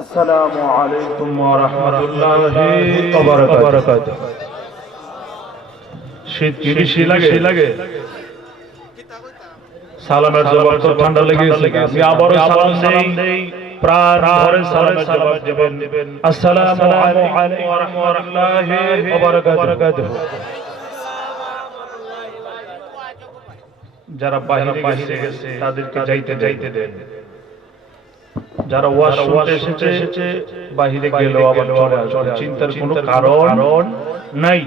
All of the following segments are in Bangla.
আসসালামু আলাইকুম ওয়া রাহমাতুল্লাহি ওয়া বারাকাতুহু। শীত কি বেশি লাগে? সালামের জবাব তো ঠান্ডা লেগেছে। আমি আবারও সালাম দেই, প্রাণ ভরে সালামের জবাব দেবেন। আসসালামু আলাইকুম ওয়া রাহমাতুল্লাহি ওয়া বারাকাতুহু। যারা বাইরে গেছে তাদেরকে যাইতে দেন। যারা ওয়াজ শুনতে এসেছে বাহিরে গেলেও আবার চলে আসবে, চিন্তার কোনো কারণ নাই।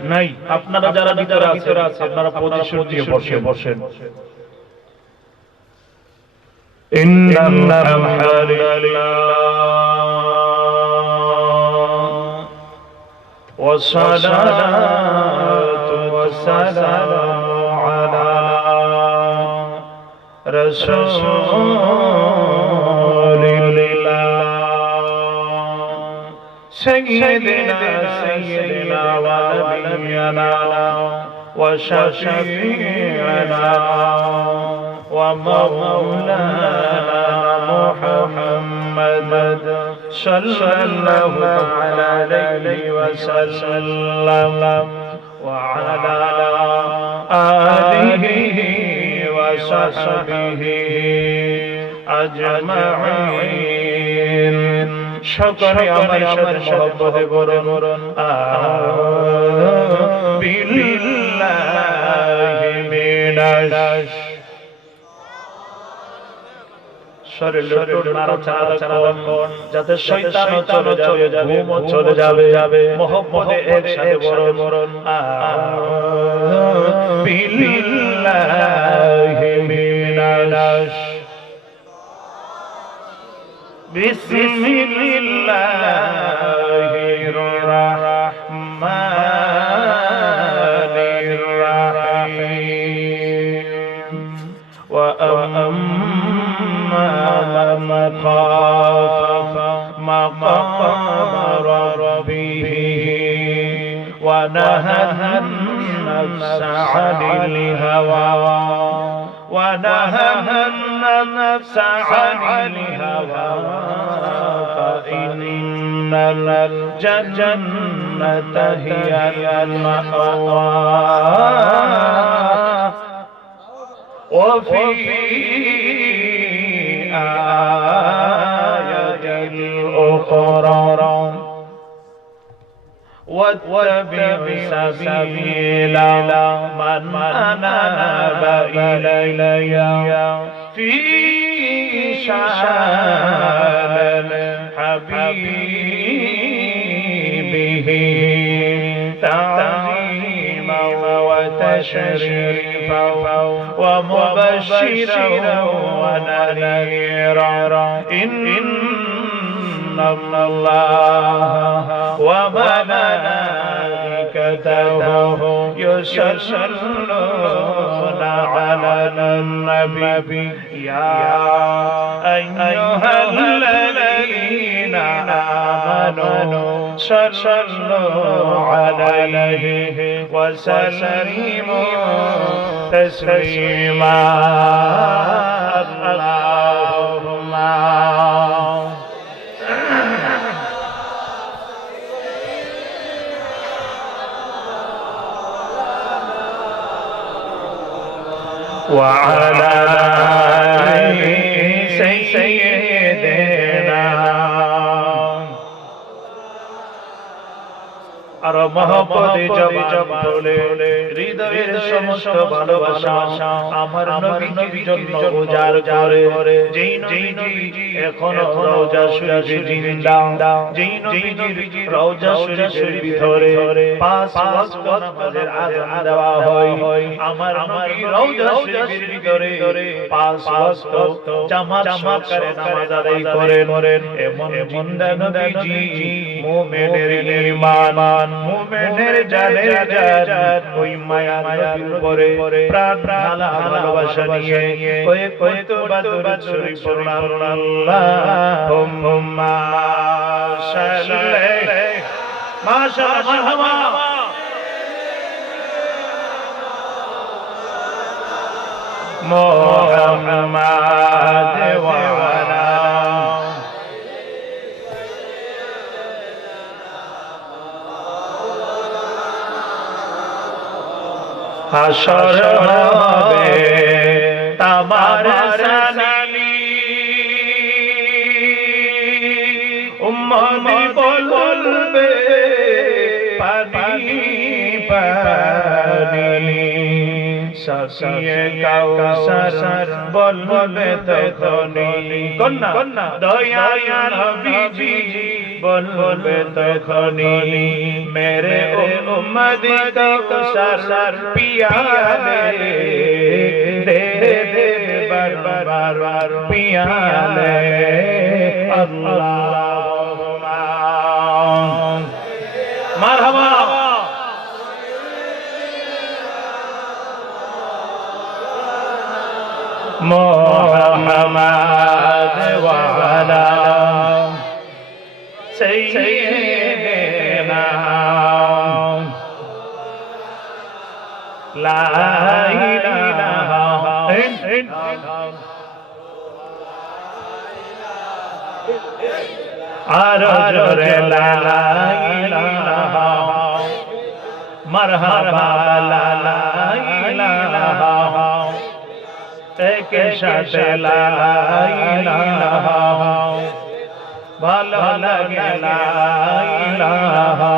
আপনারা যারা ভিতরে আছেন আপনারা পজিশন দিয়ে বসেন। ইন্নাল হামদুলিল্লাহ ওয়াসসালাতু ওয়াসসালামু আলা রাসূলিল্লাহ سيدنا ونبينا وشفيعنا ومولانا محمد صلى الله عليه وسلم وعلى آله وصحبه أجمعين। সকলে আমার সাথে মহব্বতে বলুন বিল্লাহি মিনাশ শরীর নাড়াচাড়া করুন যাতে শয়তান চলে যাবে, ঘুম চলে যাবে। মহব্বতে একসাথে বলুন বিল্লাহি মিনাশ বিসমিল্লাহির রাহমানির রাহিম। ওয়া আম্মা মান খাফা মাকামা রাব্বিহি ওয়া নাহান নাফসা আনিল হাওয়া ونهى النفس عن الهوى فإن الجنة هي المأوى وفي آية أخرى واتبع سبيل من أناب إلي في شان حبيبه تعظيما وتشريفا ومبشرا ونذيرا إن الله وملائكته يصلون على النبي يا أيها الذين آمنوا صلوا عليه وسلموا تسليما اللهم وعلى آله سيدنا আর মহব্বতে জবান খুলে হৃদয়ের সমস্ত ভালোবাসা আমার নবীর জন্য উজাড় করে। যেই নবী এখনো রওজা শরীফে জিন্দা, যেই নবীর রওজা শরীফের ভিতরে 5 ওয়াক্ত নামাজের আযান দেওয়া হয়, আমার নবী রওজা শরীফের ভিতরে 5 ওয়াক্ত জামাত সহকারে নামাজ আদায় করেন। এমন জিন্দা নবীজি মুমিনের ঈমান, মুমিনের জানের জান, ওই মায়া নবীর উপরে প্রাণ ঢালা ভালোবাসা নিয়ে কয়েক দরুদ শরীফ পড়ুন। আল্লাহুম্মা সাল্লি মাশাআল্লাহ মুহাম্মাদ ওয়া আলা হাসর হবে তামার সানি উম্মতি বলবে পানি পানি সাকিয়ে কাউসার বলবে তখনি কন্যা দয়ায়া নবীজি বলবে তখনি মেরে উম্মতি কাউসার পিয়ালে দে দে বার বার পিয়ালে আল্লাহুম্মা মারহাবা محمد وعلى سيدنا لا إله إلا أرجو لا إله مرحبا لا إله এক সাথে লা ইলাহা ভালো লাগে লা ইলাহা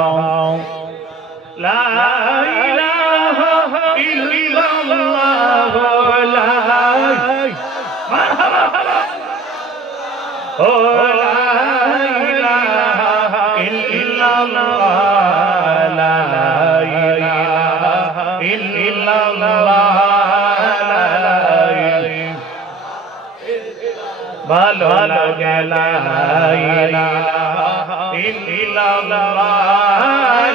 লা ইলাহা ইল্লাল্লাহ লা মারহাবা ও লা ইলাহা ইল্লাল্লাহ লা ইলাহা ইল্লাল্লাহ ভালো লাগে লা ইলাহা ইল্লাল্লাহ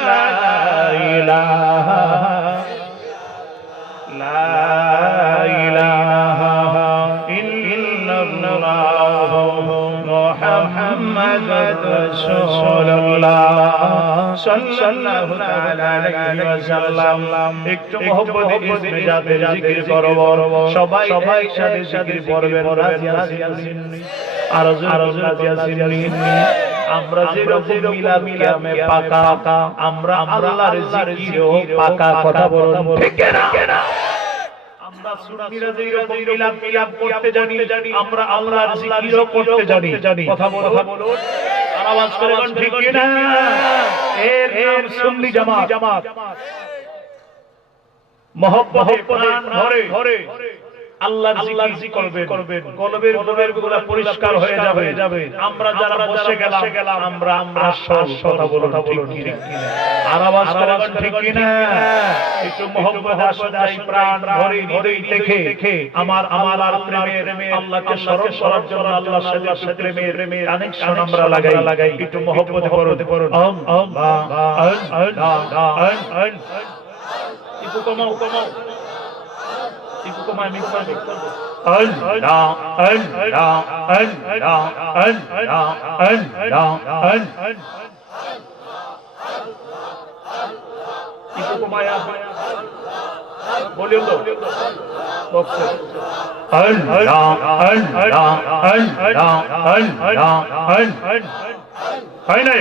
লা ইলাহা ইল্লাল্লাহ মুহাম্মাদুর রাসূলুল্লাহ সাল্লাল্লাহু তাআলা আলাইহি ওয়াসাল্লাম একটু মহব্বতে ইসমে জাতের জিকির করব সবাই একসাথে জিকির করবেন রাজিয়াসিন আর রাজিয়াসিন আমরা যেরকম মিলাদ কিয়ামে পাকা আমরা আল্লাহর জিকিরও পাকা কথা বলুন ঠিক না আমরা সুন্নিরা যেরকম মিলাদ করতে জানি আমরা আল্লাহর জিকিরও করতে জানি কথা বলুন আর আওয়াজ করে বলুন ঠিক না এর নাম সুন্নি জামাত মহব্বতে প্রাণ ভরে আল্লাহর জিকির করবেন কলবের গুলো পরিষ্কার হয়ে যাবে আমরা যারা বসে গেলাম আমরা আসল কথা বলুন ঠিক কি আর আওয়াজ করে ঠিক কি না একটু মহব্বত আসলে প্রাণ ভরে হৃদয় দেখে আমার আর প্রেমে আল্লাহকে স্মরণ করার জন্য আল্লাহর সাথে প্রেমের কানেকশন আমরা লাগাই একটু মহব্বত করুন একটু কমাও Ibu kemana minggu Allah Ibu kemana boleh tu box hai nai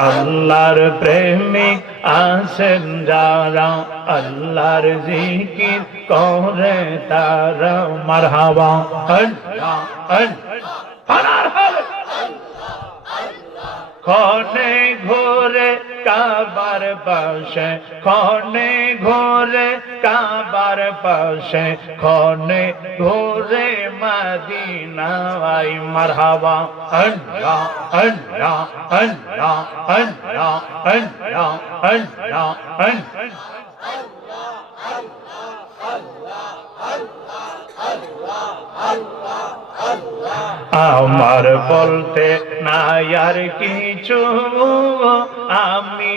আল্লাহর প্রেমিক আছেন যারা আল্লাহর জিকির করে তারা মারহাবা খনে ঘোরে কাবার পাশে খনে ঘোরে কাবার পাশে খনে ঘোরে মদিনায় মারহাবা আল্লাহ আল্লাহ আল্লাহ আল্লাহ আল্লাহ আল্লাহ আমার বলতে নাই আর কিছু আমি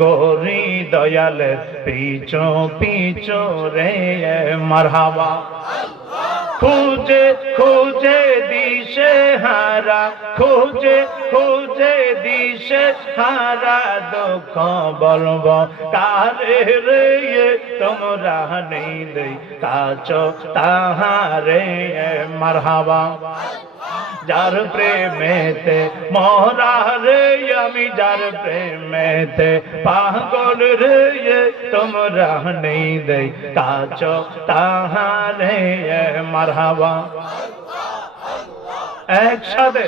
গরি দয়ালের পিছু রে মারহাবা খুঁজে দিশে হারা খুঁজে দিশে হারা দুঃখ বলব কারে রে তোমরা নেই কাছ তাহারে মারহাবা যার প্রেমেতে মরা রে আমি যার প্রেমেতে পাগল রে তোমরা নেই দেই কাছ তাহারে মারহাবা একসাথে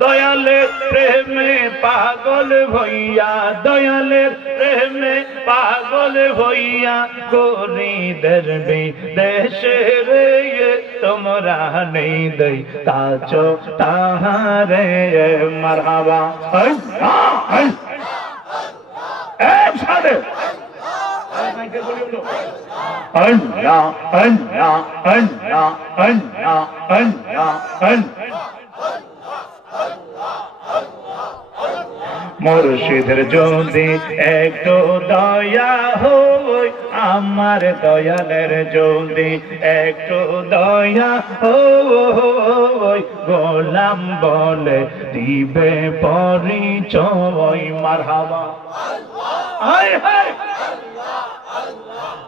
দয়ালের প্রেমে পাগল হইয়া দয়ালের প্রেমে পাগল হইয়া গরিদের বিদেশে রে তোমরা নেই দেই কাছ তাহারে মারহাবা একসাথে আল্লাহ আল্লাহ আল্লাহ আল্লাহ আল্লাহ মুর্শিদের যদি একটু দয়া হই আমার দয়ালের যদি একটু দয়া হই গোলাম বলে দিবে পরিচয় মারহাবা হায় হায়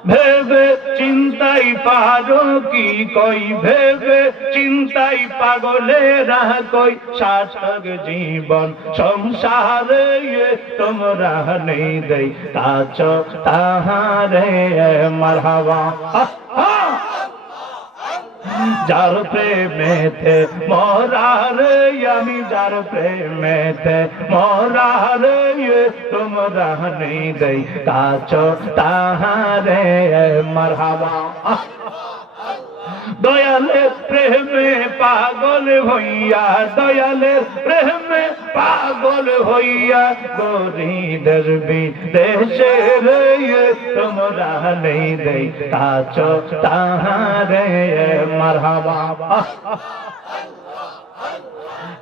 ভেবে চিন্তাই পারো কি কই ভেবে চিন্তাই পাগলেরা কই সার্থক জীবন সংসারে তোমরা নেই দেই কাছ তাহারে মারহাবা যার প্রেমেতে মরা রে আমি যার প্রেমেতে মরা রে তোমরা নেই দেই কাছ তাহারে মারহাবা দয়ালের প্রেমে পাগল হইয়া দয়ালের প্রেমে পাগল হইয়া গরিদের বিদেশে রে তোমরা নেই দেই কাছ তাহারে মারহাবা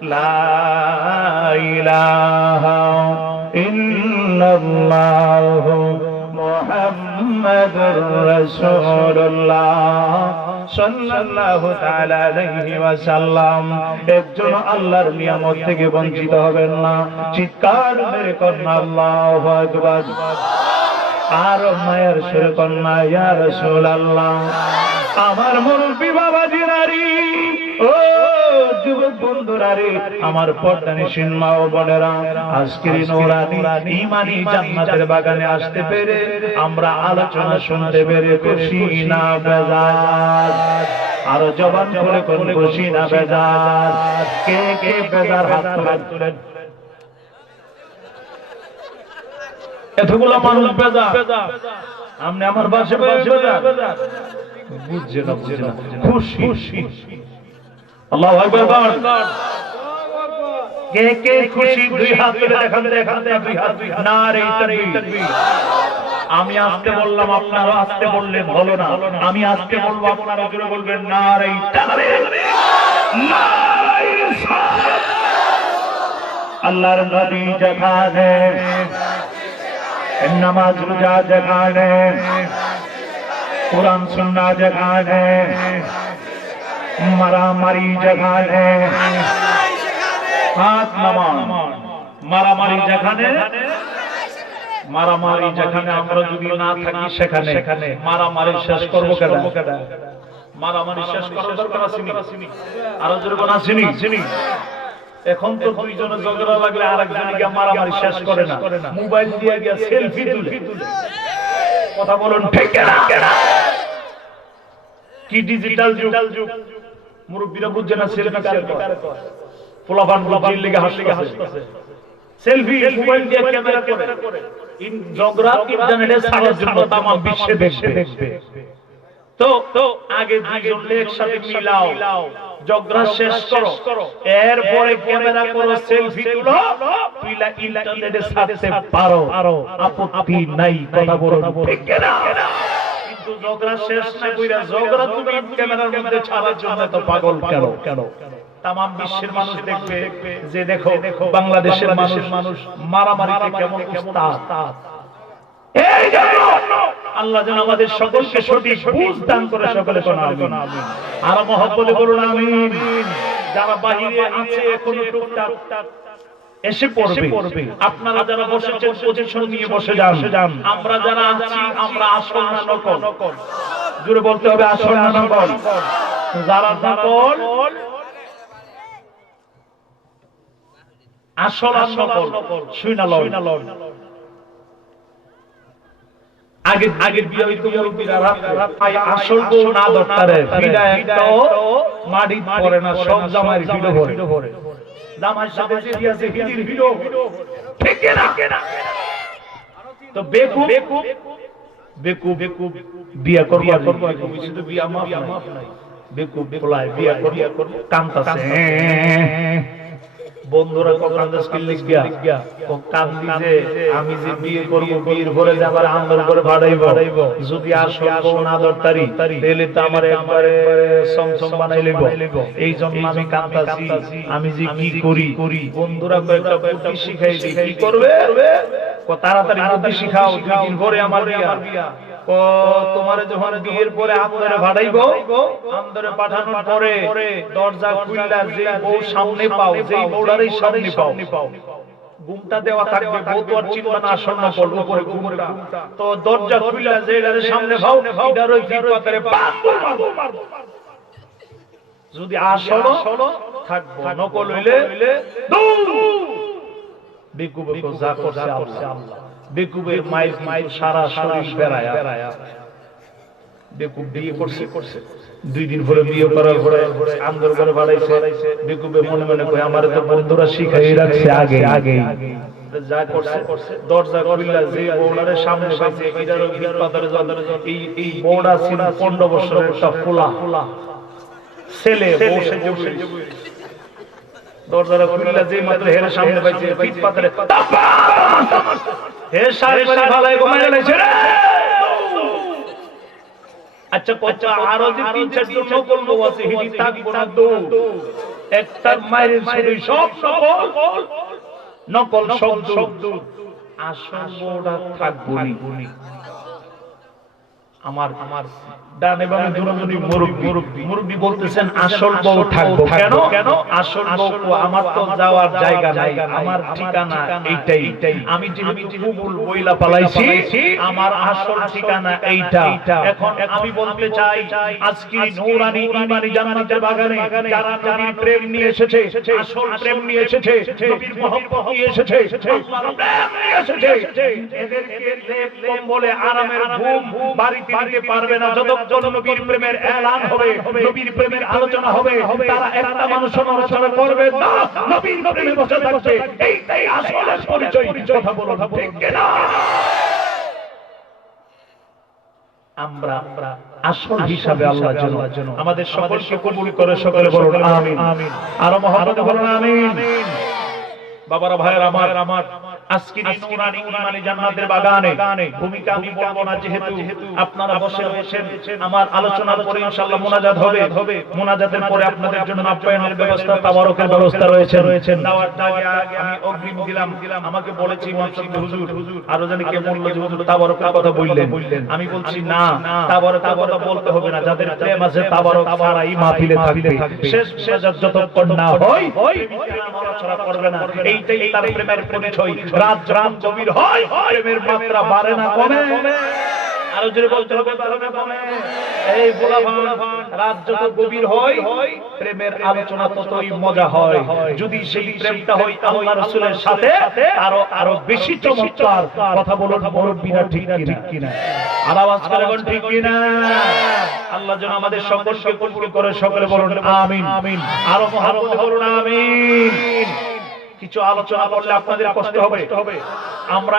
লা ইলাহা ইল্লাল্লাহ মুহাম্মাদুর রাসূলুল্লাহ সাল্লাল্লাহু তাআলা আলাইহি ওয়াসাল্লাম একজন আল্লাহর নিয়ামত থেকে বঞ্চিত হবেন না চিৎকার মেরে কন্যা আল্লাহু আকবার আর মায়ের সুরে কন্যা ইয়া রাসূলুল্লাহ আমার মুরব্বি বাবাজি নারী ও যুবক বন্ধুরা রে আমার পর্দানিশীন মা ও বোনেরা আজকের নূরানি ঈমানি জান্নাতের বাগানে আসতে পেরে আমরা আলোচনা শুনতে পেরে খুশি না বেজার আর জবান খুলে কোন খুশি না বেজার কে কে বেজার হাত তুলেন এতগুলো মানুষ বেজার আমনে আমার বাসে বেজার বুঝছে না খুশি আল্লাহু আকবার বল কে কে খুশি দুই হাত তুলে দেখান দুই হাত নারে তাকবীর আমি আজকে বললাম আপনারা আজকে বললেন হলো না আমি আজকে বলবো আপনারা জোরে বলবেন নারে তাকবীর নারে সালাত আল্লাহর নবী যেখানে নামাজ রোজা যেখানে কুরআন সুন্নাহ যেখানে মারামারি যেখানে হাত নামান মারামারি যেখানে আমরা যদি না থাকি সেখানে মারামারি শেষ করবো কেন মারামারি শেষ করার দরকার আছে নি আর যেরকম আসেনি এখন তো দুইজনে ঝগড়া লাগলে আরেকজনে গিয়ে মারামারি শেষ করে না মোবাইল দিয়ে গিয়ে সেলফি তুলে কথা বলুন ঠিক না কি ডিজিটাল যুগ মুরব্বিরা বুঝছে না সেলফি কারে কয় পোলাপান বুঝির লাগি হাসতেছে সেলফি মোবাইল দিয়ে ক্যামেরা করে ঝগড়া ইন্টারনেটে ছাড়ার জন্য তাম বিশ্বে দেখবে তো আগে দুইজন একসাথে মিলাও ঝগড়া শেষ করো এরপরে ক্যামেরা করো সেলফি তুলো তুইলা ইন্টারনেটে ছাড়তে পারো আপত্তি নাই কথা বলুন ঠিক না কিন্তু ঝগড়া শেষ না কইরা ঝগড়া তুমি ক্যামেরার মধ্যে ছাড়ার জন্য তো পাগল কেন তাম বিশ্বের মানুষ দেখবে যে দেখো বাংলাদেশের মানুষ মারামারিতে কেমন উস্তাদ এই জন্য আল্লাহ যেন আমাদের সকলকে সঠিক বুঝ দান করে সকলে শোনা আমিন আর মহব্বতে বলুন আমিন যারা বাহিরে আছে এখনো টুকটাক এসে পড়বে আপনারা যারা বসেছেন পজিশন নিয়ে বসে যান আমরা যারা আছি আমরা আসল না নকল জোরে বলতে হবে আসল না নকল যারা নকল আসল আর নকল শুইনা লন। আগের বিয়ে হইতো মুরব্বিরা রাত আসল বউ না ধরতারে ফিডা একটাও মাটি পড়ে না, সব জামাইয়ের ফিডো ভরে। জামাইয়ের সাথে যে দিয়েছে হিদির ফিডো ঠিক না। তো বেকুব বিয়া করব শুধু বিয়া মাফ নাই। বেকুব বলায় বিয়া করব কামতাছে বন্ধুরা কান্দাস কিল্লিক গিয়া ও কান্দি যে আমি যে বিয়ে করব বিয়ের পরে যে আবার আন্দোলন করে ভাড়াইব যদি আসল বউ না ধরতারি তাহলে তো আমার একবারে সমসম বানাই লইব। এই জন্য আমি কান্দাছি, আমি যে কি করি। বন্ধুরা কয়েকটা বুদ্ধি শিখাই দিই, কি করবে তাড়াতাড়ি বুদ্ধি শিখাও, 2 দিন পরে আমার বিয়া। তোমারে যখন বিয়ের পরে আন্দরে ভাড়াইবো, আন্দরে পাঠানোর পরে দরজা খুললা যে বউ সামনে পাও, যেই বউটারই সামনে পাও ঘুমটা দেওয়া থাকবে, বউ তো আর চিন্তা না আসল না পড়ব উপরে ঘুমটা। তো দরজা খুললা যে এটার সামনে পাও এটার ওই ফিট পাতারে মারবো। যদি আসল থাকবো, নকল হইলে বেকুবে যা করছে আল্লাহ। বেকুবের মাইল সারা শরীর বেড়ায়। বেকুব বিয়ে করছে 2 দিন পরে বিয়ে করার পরে আন্দর করে বাড়াইছে। বেকুবে মনে কয় আমার তো বন্ধুরা শিখাই রাখছে আগে যা করছে। দরজা খুললা যে বউড়ারে সামনে পাইছে এটারও ভিত পাতারে এই বউড়া ছিল 15 বছরের একটা ফুলা ছেলে বসে দরজাটা খুললা যে মাত্র হের সামনে পাইছে ভিত পাতারে হে সারি সারি ভালাই ঘুমায় লাইছে রে। আচ্ছা কত আরো যে 3-4 জন নকল বউ আছে হিদি থাকবো না তো একটা মাইরের ছেড়ে সব নকল শব্দ আসল বউটা থাকবো নি। আমার ডানে বামে দুজনই মুরব্বি বলতেছেন আসল বউ থাকবো কেন? আসল বউ আমার তো যাওয়ার জায়গা নাই, আমার ঠিকানা এইটাই। আমি যেহেতু কুবুল বইলা পালাইছি আমার আসল ঠিকানা এইটা। এখন আমি বলতে চাই আজকে নূরানি ঈমানি জান্নাতের বাগানে যারা নবীর প্রেম নিয়ে এসেছে, আসল প্রেম নিয়ে এসেছে, নবীর মহব্বত নিয়ে এসেছে, আল্লাহর প্রেম নিয়ে এসেছে, এদেরকে লেপ বলে আরামের ঘুম বাড়িতে দিতে পারবে না যতক্ষণ নবীর প্রেমের এলান হবে, নবীর প্রেমের আলোচনা হবে। তারা একটা মানুষ আলোচনা করবে না, নবীর প্রেমে বসে থাকবে। এইটাই আসল পরিচয়। কথা বলো ঠিক কিনা? আমরা আসল হিসাবে আল্লাহ যেন আমাদের সকলকে কবুল করে, সকলে বলুন আমিন। আর মহব্বতে বলুন আমিন। বাবারা ভাইয়ের আমার আজকে নূরানি ঈমানি জান্নাতের বাগানে ভূমিকা আমি বলবো না, যেহেতু আপনারা বসে আমার আলোচনার পরে ইনশাআল্লাহ মুনাজাত হবে। মুনাজাতের পরে আপনাদের জন্য আপ্যায়নের ব্যবস্থা, তাবারকের ব্যবস্থা রয়েছে। দাওয়াতটা আগে আমি অগ্রিম দিলাম। আমাকে বলেছি মনসুর হুজুর আরো জানি কে বলল যে হুজুর তাবারকের কথা বললেন। আমি বলছি না, তাবারকের কথা বলতে হবে না। যাদের প্রেম আছে তাবারক ছাড়াই মাহফিলে থাকবে। শেষ মুনাজাত যতক্ষণ না হয় নড়াচড়া করবে না। এইটাই তার প্রেমের পরিচয়। রাত গভীর হয়, প্রেমের মাত্রা বাড়ে না কমে। আরো জোরে বলতে হবে বাড়ে না কমে। এই গোলাপান রাত যত গভীর হয় প্রেমের আলোচনা ততই মজা হয়। যদি সেই প্রেমটা হয় আল্লাহ রাসূলের সাথে আরো বেশি চমৎকার। কথা বলুন মুরব্বিরা ঠিক কিনা? আর আওয়াজ করে বলুন ঠিক কিনা? আল্লাহ যেন আমাদের সকলকে কবুল করে, সকলে বলুন আমিন। আরো মহব্বতে বলুন আমিন। কিছু আলোচনা করলে আপনাদের কষ্ট হবে। আমরা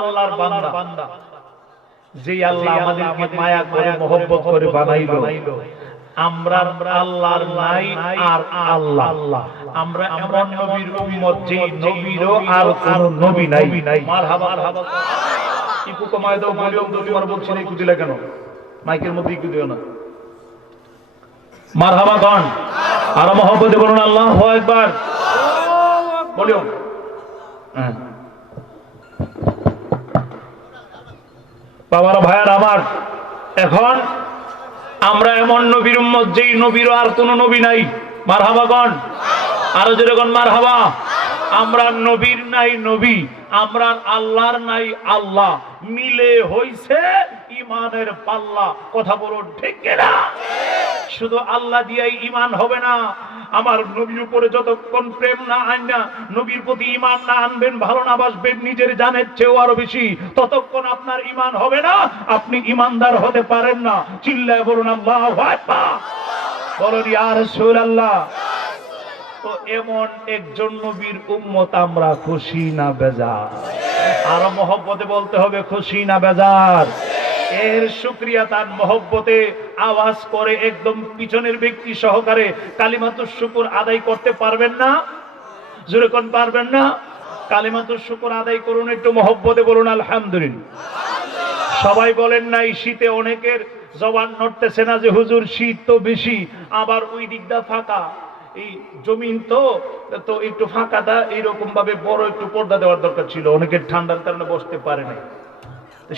আল্লাহর বান্দা, যে আল্লাহ আমাদেরকে মায়া করে মহব্বত করে বানাইলো। আমরা আল্লাহর নাই আর আল্লাহ। আমরা এমন নবীর উম্মত যে নবীরও আর কোন নবী নাই। মারহাবা। ইকু কমায় দাও, বলিও তোমার বলছি না, ইকু দিলা কেন? মাইকের মধ্যে ইকু দিও না। মারহাবা গান আর মহব্বতে বলুন আল্লাহু আকবার। বলিও বাবারা ভাইয়ার আমার, এখন আমরা এমন নবীর উম্মত যেই নবীরও আর কোন নবী নাই। মারহাবা গান আরো যেরকম মারহাবা। আমরা নবীর নাই নবী, আমরা আল্লাহর নাই আল্লাহ, মিলে হইছে ইমানের পাল্লা। কথা বলুন ঠিক কিনা? শুধু আল্লাহ দিয়াই ঈমান হবে না, আমার নবীর উপরে যতক্ষণ প্রেম না আননা, নবীর প্রতি ঈমান না আনবেন, ভালো না বাসবেন নিজের জানের চেয়েও আরো বেশি, ততক্ষণ আপনার ঈমান হবে না, আপনি ঈমানদার হতে পারেন না। চিল্লায় বলুন আল্লাহু আকবার, বলুন ইয়া রাসূলুল্লাহ। তো এমন একজন নবীর উম্মত আমরা, খুশি না বেজার? আর মহব্বতে বলতে হবে খুশি না বেজার। এর শুকরিয়া তার মহব্বতে আওয়াজ করে একদম পিছনের ব্যক্তি সহকারে কালিমাতুশ শুকর আদায় করতে পারবেন না? জোরে কোন পারবেন না? কালিমাতুশ শুকর আদায় করুন একটু মহব্বতে, বলুন আলহামদুলিল্লাহ। সবাই বলেন না, এই শীতে অনেকের জবান নড়তেছে না যে হুজুর শীত তো বেশি, আবার ওই দিকটা ফাঁকা, এই জমিন তো তো একটু ফাঁকাটা এইরকম ভাবে বড় একটু পর্দা দেওয়ার দরকার ছিল, অনেকের ঠান্ডার কারণে বসতে পারে না,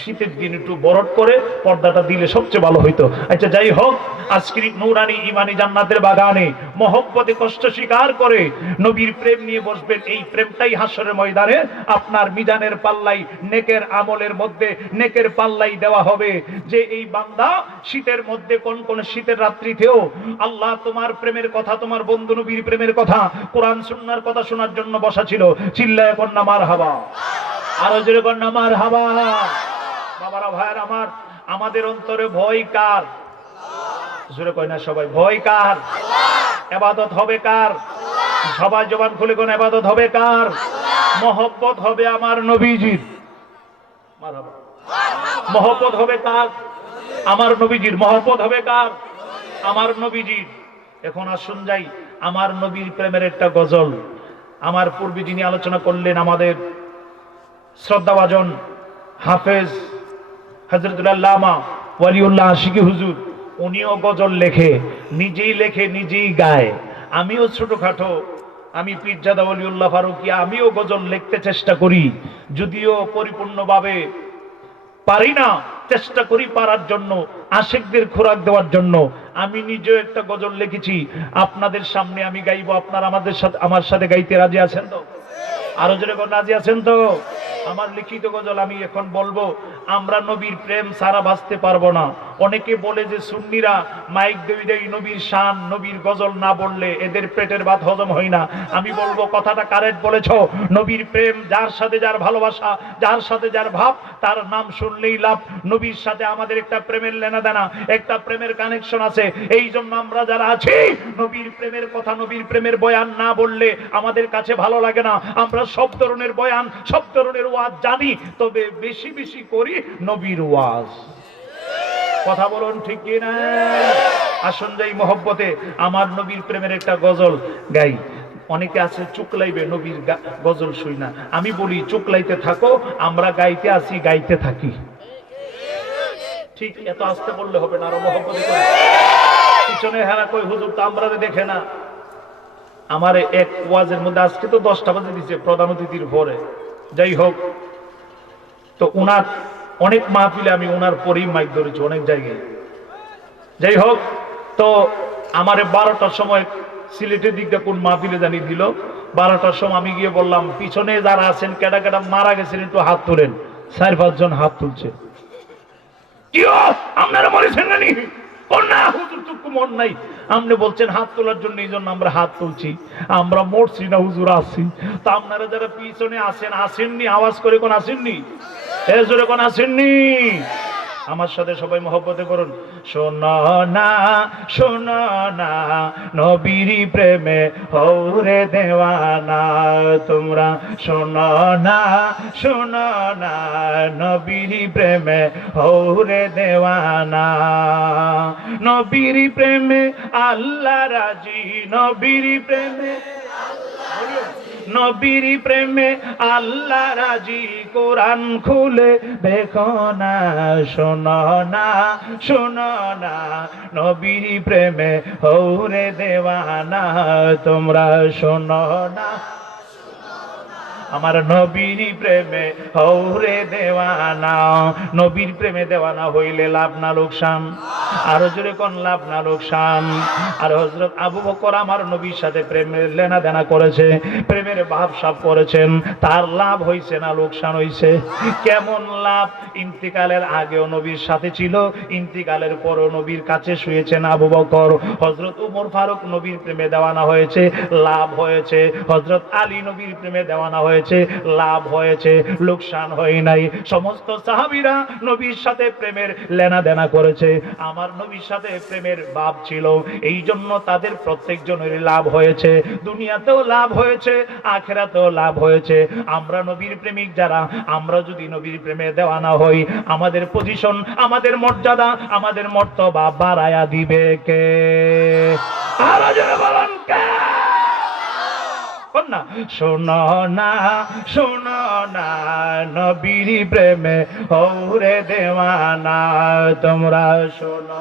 শীতের দিন একটু বরফ করে পর্দাটা দিলে সবচেয়ে ভালো হইতো। আচ্ছা যাই হোক, আজকের নূরানি ঈমানি জান্নাতের বাগানে মহব্বতে কষ্ট স্বীকার করে নবীর প্রেম নিয়ে বসবেন। এই প্রেমটাই হাসরের ময়দানে আপনার মিজানের পাল্লাই, নেকের আমলের মধ্যে নেকের পাল্লাই দেওয়া হবে, যে এই বান্দা শীতের মধ্যে কোন কোন শীতের রাত্রিতেও আল্লাহ তোমার প্রেমের কথা, তোমার বন্ধু নবীর প্রেমের কথা, কোরআন সুন্নাহর কথা শোনার জন্য বসা ছিল। চিল্লায় কন্যা মারহাবা, আরো জোরে কন্যা মারহাবা। বাবারা ভাইয়ের আমার, আমাদের অন্তরে ভয় কার? জোরে কয় না সবাই, ভয় কার? ইবাদত হবে কার? সবাই জবান খুলে কোন ইবাদত হবে কার? মহব্বত হবে আমার নবীজির। মারহাবা। মহব্বত হবে কার? আমার নবীজির। মহব্বত হবে কার? আমার নবীজির। এখন আসুন যাই আমার নবীর প্রেমের একটা গজল। আমার পূর্বে যিনি আলোচনা করলেন আমাদের শ্রদ্ধাভাজন হাফেজ হযরতুল আল্লামা ওয়ালিউল্লাহ আশিকি হুজুর, উনিও গজল লেখে, নিজেই লেখে নিজেই গায়। আমিও ছোটখাটো, আমি পীরজাদা ওয়ালিউল্লাহ ফারুকিয়া, আমিও গজল লিখতে চেষ্টা করি, যদিও পরিপূর্ণভাবে পারি না, চেষ্টা করি পারার জন্য, আশিকদের খোরাক দেওয়ার জন্য। আমি নিজেও একটা গজল লিখেছি, আপনাদের সামনে আমি গাইবো। আপনারা আমাদের সাথে, আমার সাথে গাইতে রাজি আছেন তো? আরো জোরে রাজি আছেন তো? আমার লিখিত গজল আমি এখন বলবো। আমরা নবীর প্রেম সারা বাঁচতে পারবো না। অনেকে বলে যে সুন্নিরা মাইক দেই নবীর শান, নবীর গজল না বললে এদের পেটের ভাত হজম হয় না। আমি বলবো কথাটা কারেক্ট বলেছো। নবীর প্রেম, যার সাথে যার ভালোবাসা, যার সাথে যার ভাব, তার নাম শুনলেই লাভ। নবীর সাথে আমাদের একটা প্রেমের লেনা দেনা, একটা প্রেমের কানেকশন আছে। এই জন্য আমরা যারা আছি, নবীর প্রেমের কথা, নবীর প্রেমের বয়ান না বললে আমাদের কাছে ভালো লাগে না। আমরা সব ধরনের বয়ান, সব ধরনের ওয়াজ জানি, তবে বেশি বেশি করি নবীর ওয়াজ। কথা বলুন ঠিক কি না? আসুন যাই মহব্বতে আমার নবীর প্রেমের একটা গজল গাই। অনেকে আছে চুকলাইবে নবীর গজল শুই না। আমি বলি চুকলাইতে থাকো, আমরা গাইতে আসি, গাইতে থাকি। ঠিক এত আস্তে বললে হবে না, আরো মহব্বতে করে। পিছনে হেরা কই হুজুর তো আমরা দেখে না। আমার এক ওয়াজের মধ্যে আজকে তো 10টা বাজে দিচ্ছে প্রধান অতিথির পরে। যাই হোক, তো উনার অনেক মাহফিলে আমি উনার পরেই মাইক ধরেছি অনেক জায়গায়। যাই হোক, তো আমার 12টার সময় সিলেটের দিকটা কোন মাহফিলে জানিয়ে দিল। 12টার সময় আমি গিয়ে বললাম, পিছনে যারা আছেন কেডা কেডা মারা গেছেন একটু হাত তোলেন। 4-5 জন হাত তুলছে। কি আপনারা মরেছেন নানি? না হুজুর তো মন নাই। আপনি বলছেন হাত তোলার জন্য, এই জন্য আমরা হাত তুলছি। আমরা মরছি না হুজুর, আসছি। তা আপনারা যারা পিছনে আছেন, আসেননি আওয়াজ করে কোন আসেননি? এ জোরে কোন আসেননি? আমার সাথে সবাই মহব্বতে করুন। শোনো না, শোনো না, নবীর প্রেমে হৌরে দেওয়ানা তোমরা। শোনো না, শোনো না, নবীর প্রেমে হৌরে দেওয়ানা। নবীর প্রেমে আল্লাহ রাজি, নবীর প্রেমে, নবীর প্রেমে আল্লাহ রাজি। কোরআন খুলে দেখো না, শোনো না, শোনো না, নবীর প্রেমে হৌরে দেওয়ানা তোমরা। শোনো না, আমার নবীর প্রেমে হৌরে দেওয়ানা। নবীর প্রেমে দেওয়ানা হইলে লাভ না লোকসান? আরো জোরে কোন লাভ না লোকসান? আর হযরত আবু বকর আমার নবীর সাথে প্রেমের লেনা দেনা করেছে, প্রেমের ভাব সাব করেছেন, তার লাভ হইছে না লোকসান হইছে? কেমন লাভ? ইন্তিকালের আগেও নবীর সাথে ছিল, ইন্তিকালের পরও নবীর কাছে শুয়েছেন আবু বকর। হযরত উমর ফারুক নবীর প্রেমে দেওয়ানা হয়েছে, লাভ হয়েছে। হযরত আলী নবীর প্রেমে দেওয়ানা হয়েছে, লাভ হয়েছে, লোকসান হয় নাই। সমস্ত সাহাবীরা নবীর সাথে প্রেমের লেনা দেনা করেছে, আমার নবীর সাথে প্রেমের ভাব ছিল, এই জন্য তাদের প্রত্যেকজনের লাভ হয়েছে, দুনিয়াতেও লাভ হয়েছে, আখিরাতেও লাভ হয়েছে। আমরা নবীর প্রেমিক যারা, আমরা যদি নবীর প্রেমে দেওয়ানা হই, আমাদের পজিশন, আমাদের মর্যাদা, আমাদের মর্তবা বাড়ায়া দিবে কে? আরো জোরে বলুন কে? না শোনো না, শোনো না, নবীর প্রেমে হৌরে দেওয়ানা তোমরা শোনো,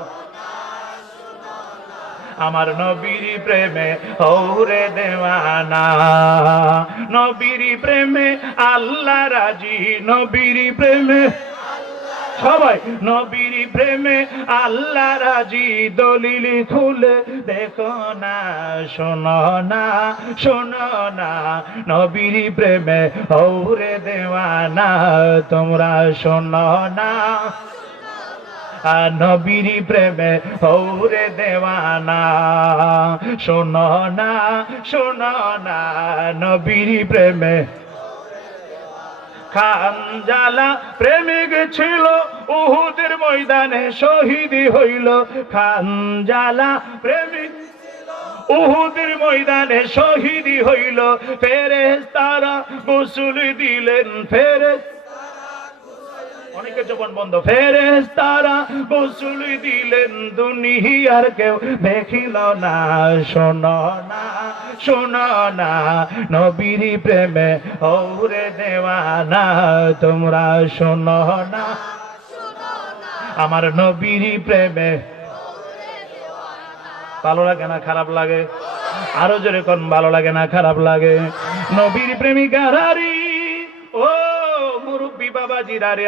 আমার নবীর প্রেমে হৌরে দেওয়ানা। নবীর প্রেমে আল্লাহ রাজি, নবীর প্রেমে সবাই, নবীর প্রেমে আল্লাহ রাজি, দলিল খুলে দেখো না, শোনো না, শোনো না, নবীর প্রেমে হৌরে দেওয়ানা তোমরা শোনো না, নবীর প্রেমে হৌরে দেওয়ানা। শোনো না, শোনো না, নবীর প্রেমে খানজালা প্রেমিক ছিল, উহুদের ময়দানে শহীদ হইল। খানজালা প্রেমিক উহুদের ময়দানে শহীদ হইল, ফেরেশতারা গোসল দিলেন, অনেকে জবান বন্ধ, ফেরেশতারা গোসল দিলেন, দুনিয়ার কেউ দেখিল না। শোনো না, শোনো না, নবীর প্রেমে হৌরে দেওয়ানা তোমরা শোনো না, আমার নবীর প্রেমে। ভালো লাগে না খারাপ লাগে? আরো জোরে কোন ভালো লাগে না খারাপ লাগে? নবীর প্রেমিকারি ও মুরব্বী বাবাজিরা রে,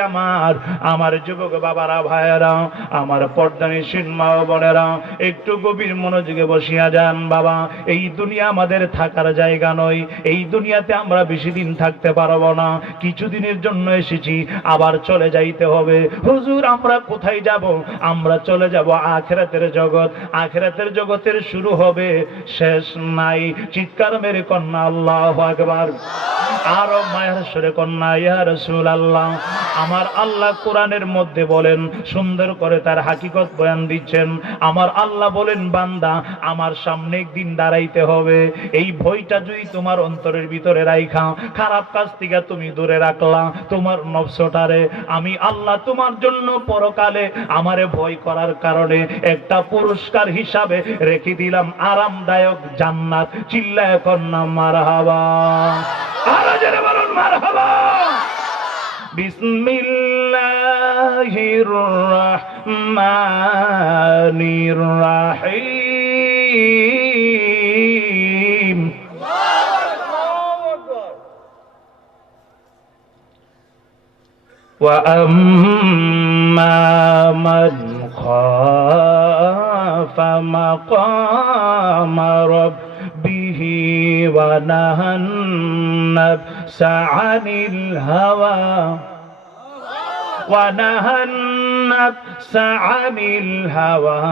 আমার যুবক বাবারা, ভাইয়েরা, আমার পর্দানিশীন মা ও বোনেরা, একটু গভীর মনোযোগে বসিয়া যান। বাবা, এই দুনিয়া আমাদের থাকার জায়গা নয়, এই দুনিয়াতে আমরা বেশি দিন থাকতে পারবো না, কিছুদিনের জন্য এসেছি, আবার চলে যাইতে হবে। হুজুর আমরা কোথায় যাব? আমরা চলে যাব আখিরাতের জগৎ, আখিরাতের জগতের শুরু হবে, শেষ নাই। চিৎকার মেরে কন্যা আল্লাহু আকবার, আরো মায়ের সুরে কন্যা ইয়া রাসূলুল্লাহ। আমার আল্লাহ কোরআনের মধ্যে বলেন, সুন্দর করে তার হাকিকত বয়ান দিচ্ছেন। আমার আল্লাহ বলেন, বান্দা আমার সামনে একদিন দাঁড়াইতে হবে, এই ভয়টা যদি তোমার অন্তরের ভিতরে রাইখা, খারাপ কাজ থেকে তুমি দূরে রাখলা তোমার নফসটারে, আমি আল্লাহ তোমার জন্য পরকালে আমারে ভয় করার কারণে একটা পুরস্কার হিসাবে রেখে দিলাম আরামদায়ক জান্নাত। চিল্লায় কন্যা মারহাবা, আরো জোরে বলুন মারহাবা। বিসমিল্লাহির রাহমানির রাহিম। ওয়া আম্মা মান খাফা মাকামা রাব্বিহি ওয়া নাহান নাফসা আনিল হাওয়া ونهى النفس عن الهوى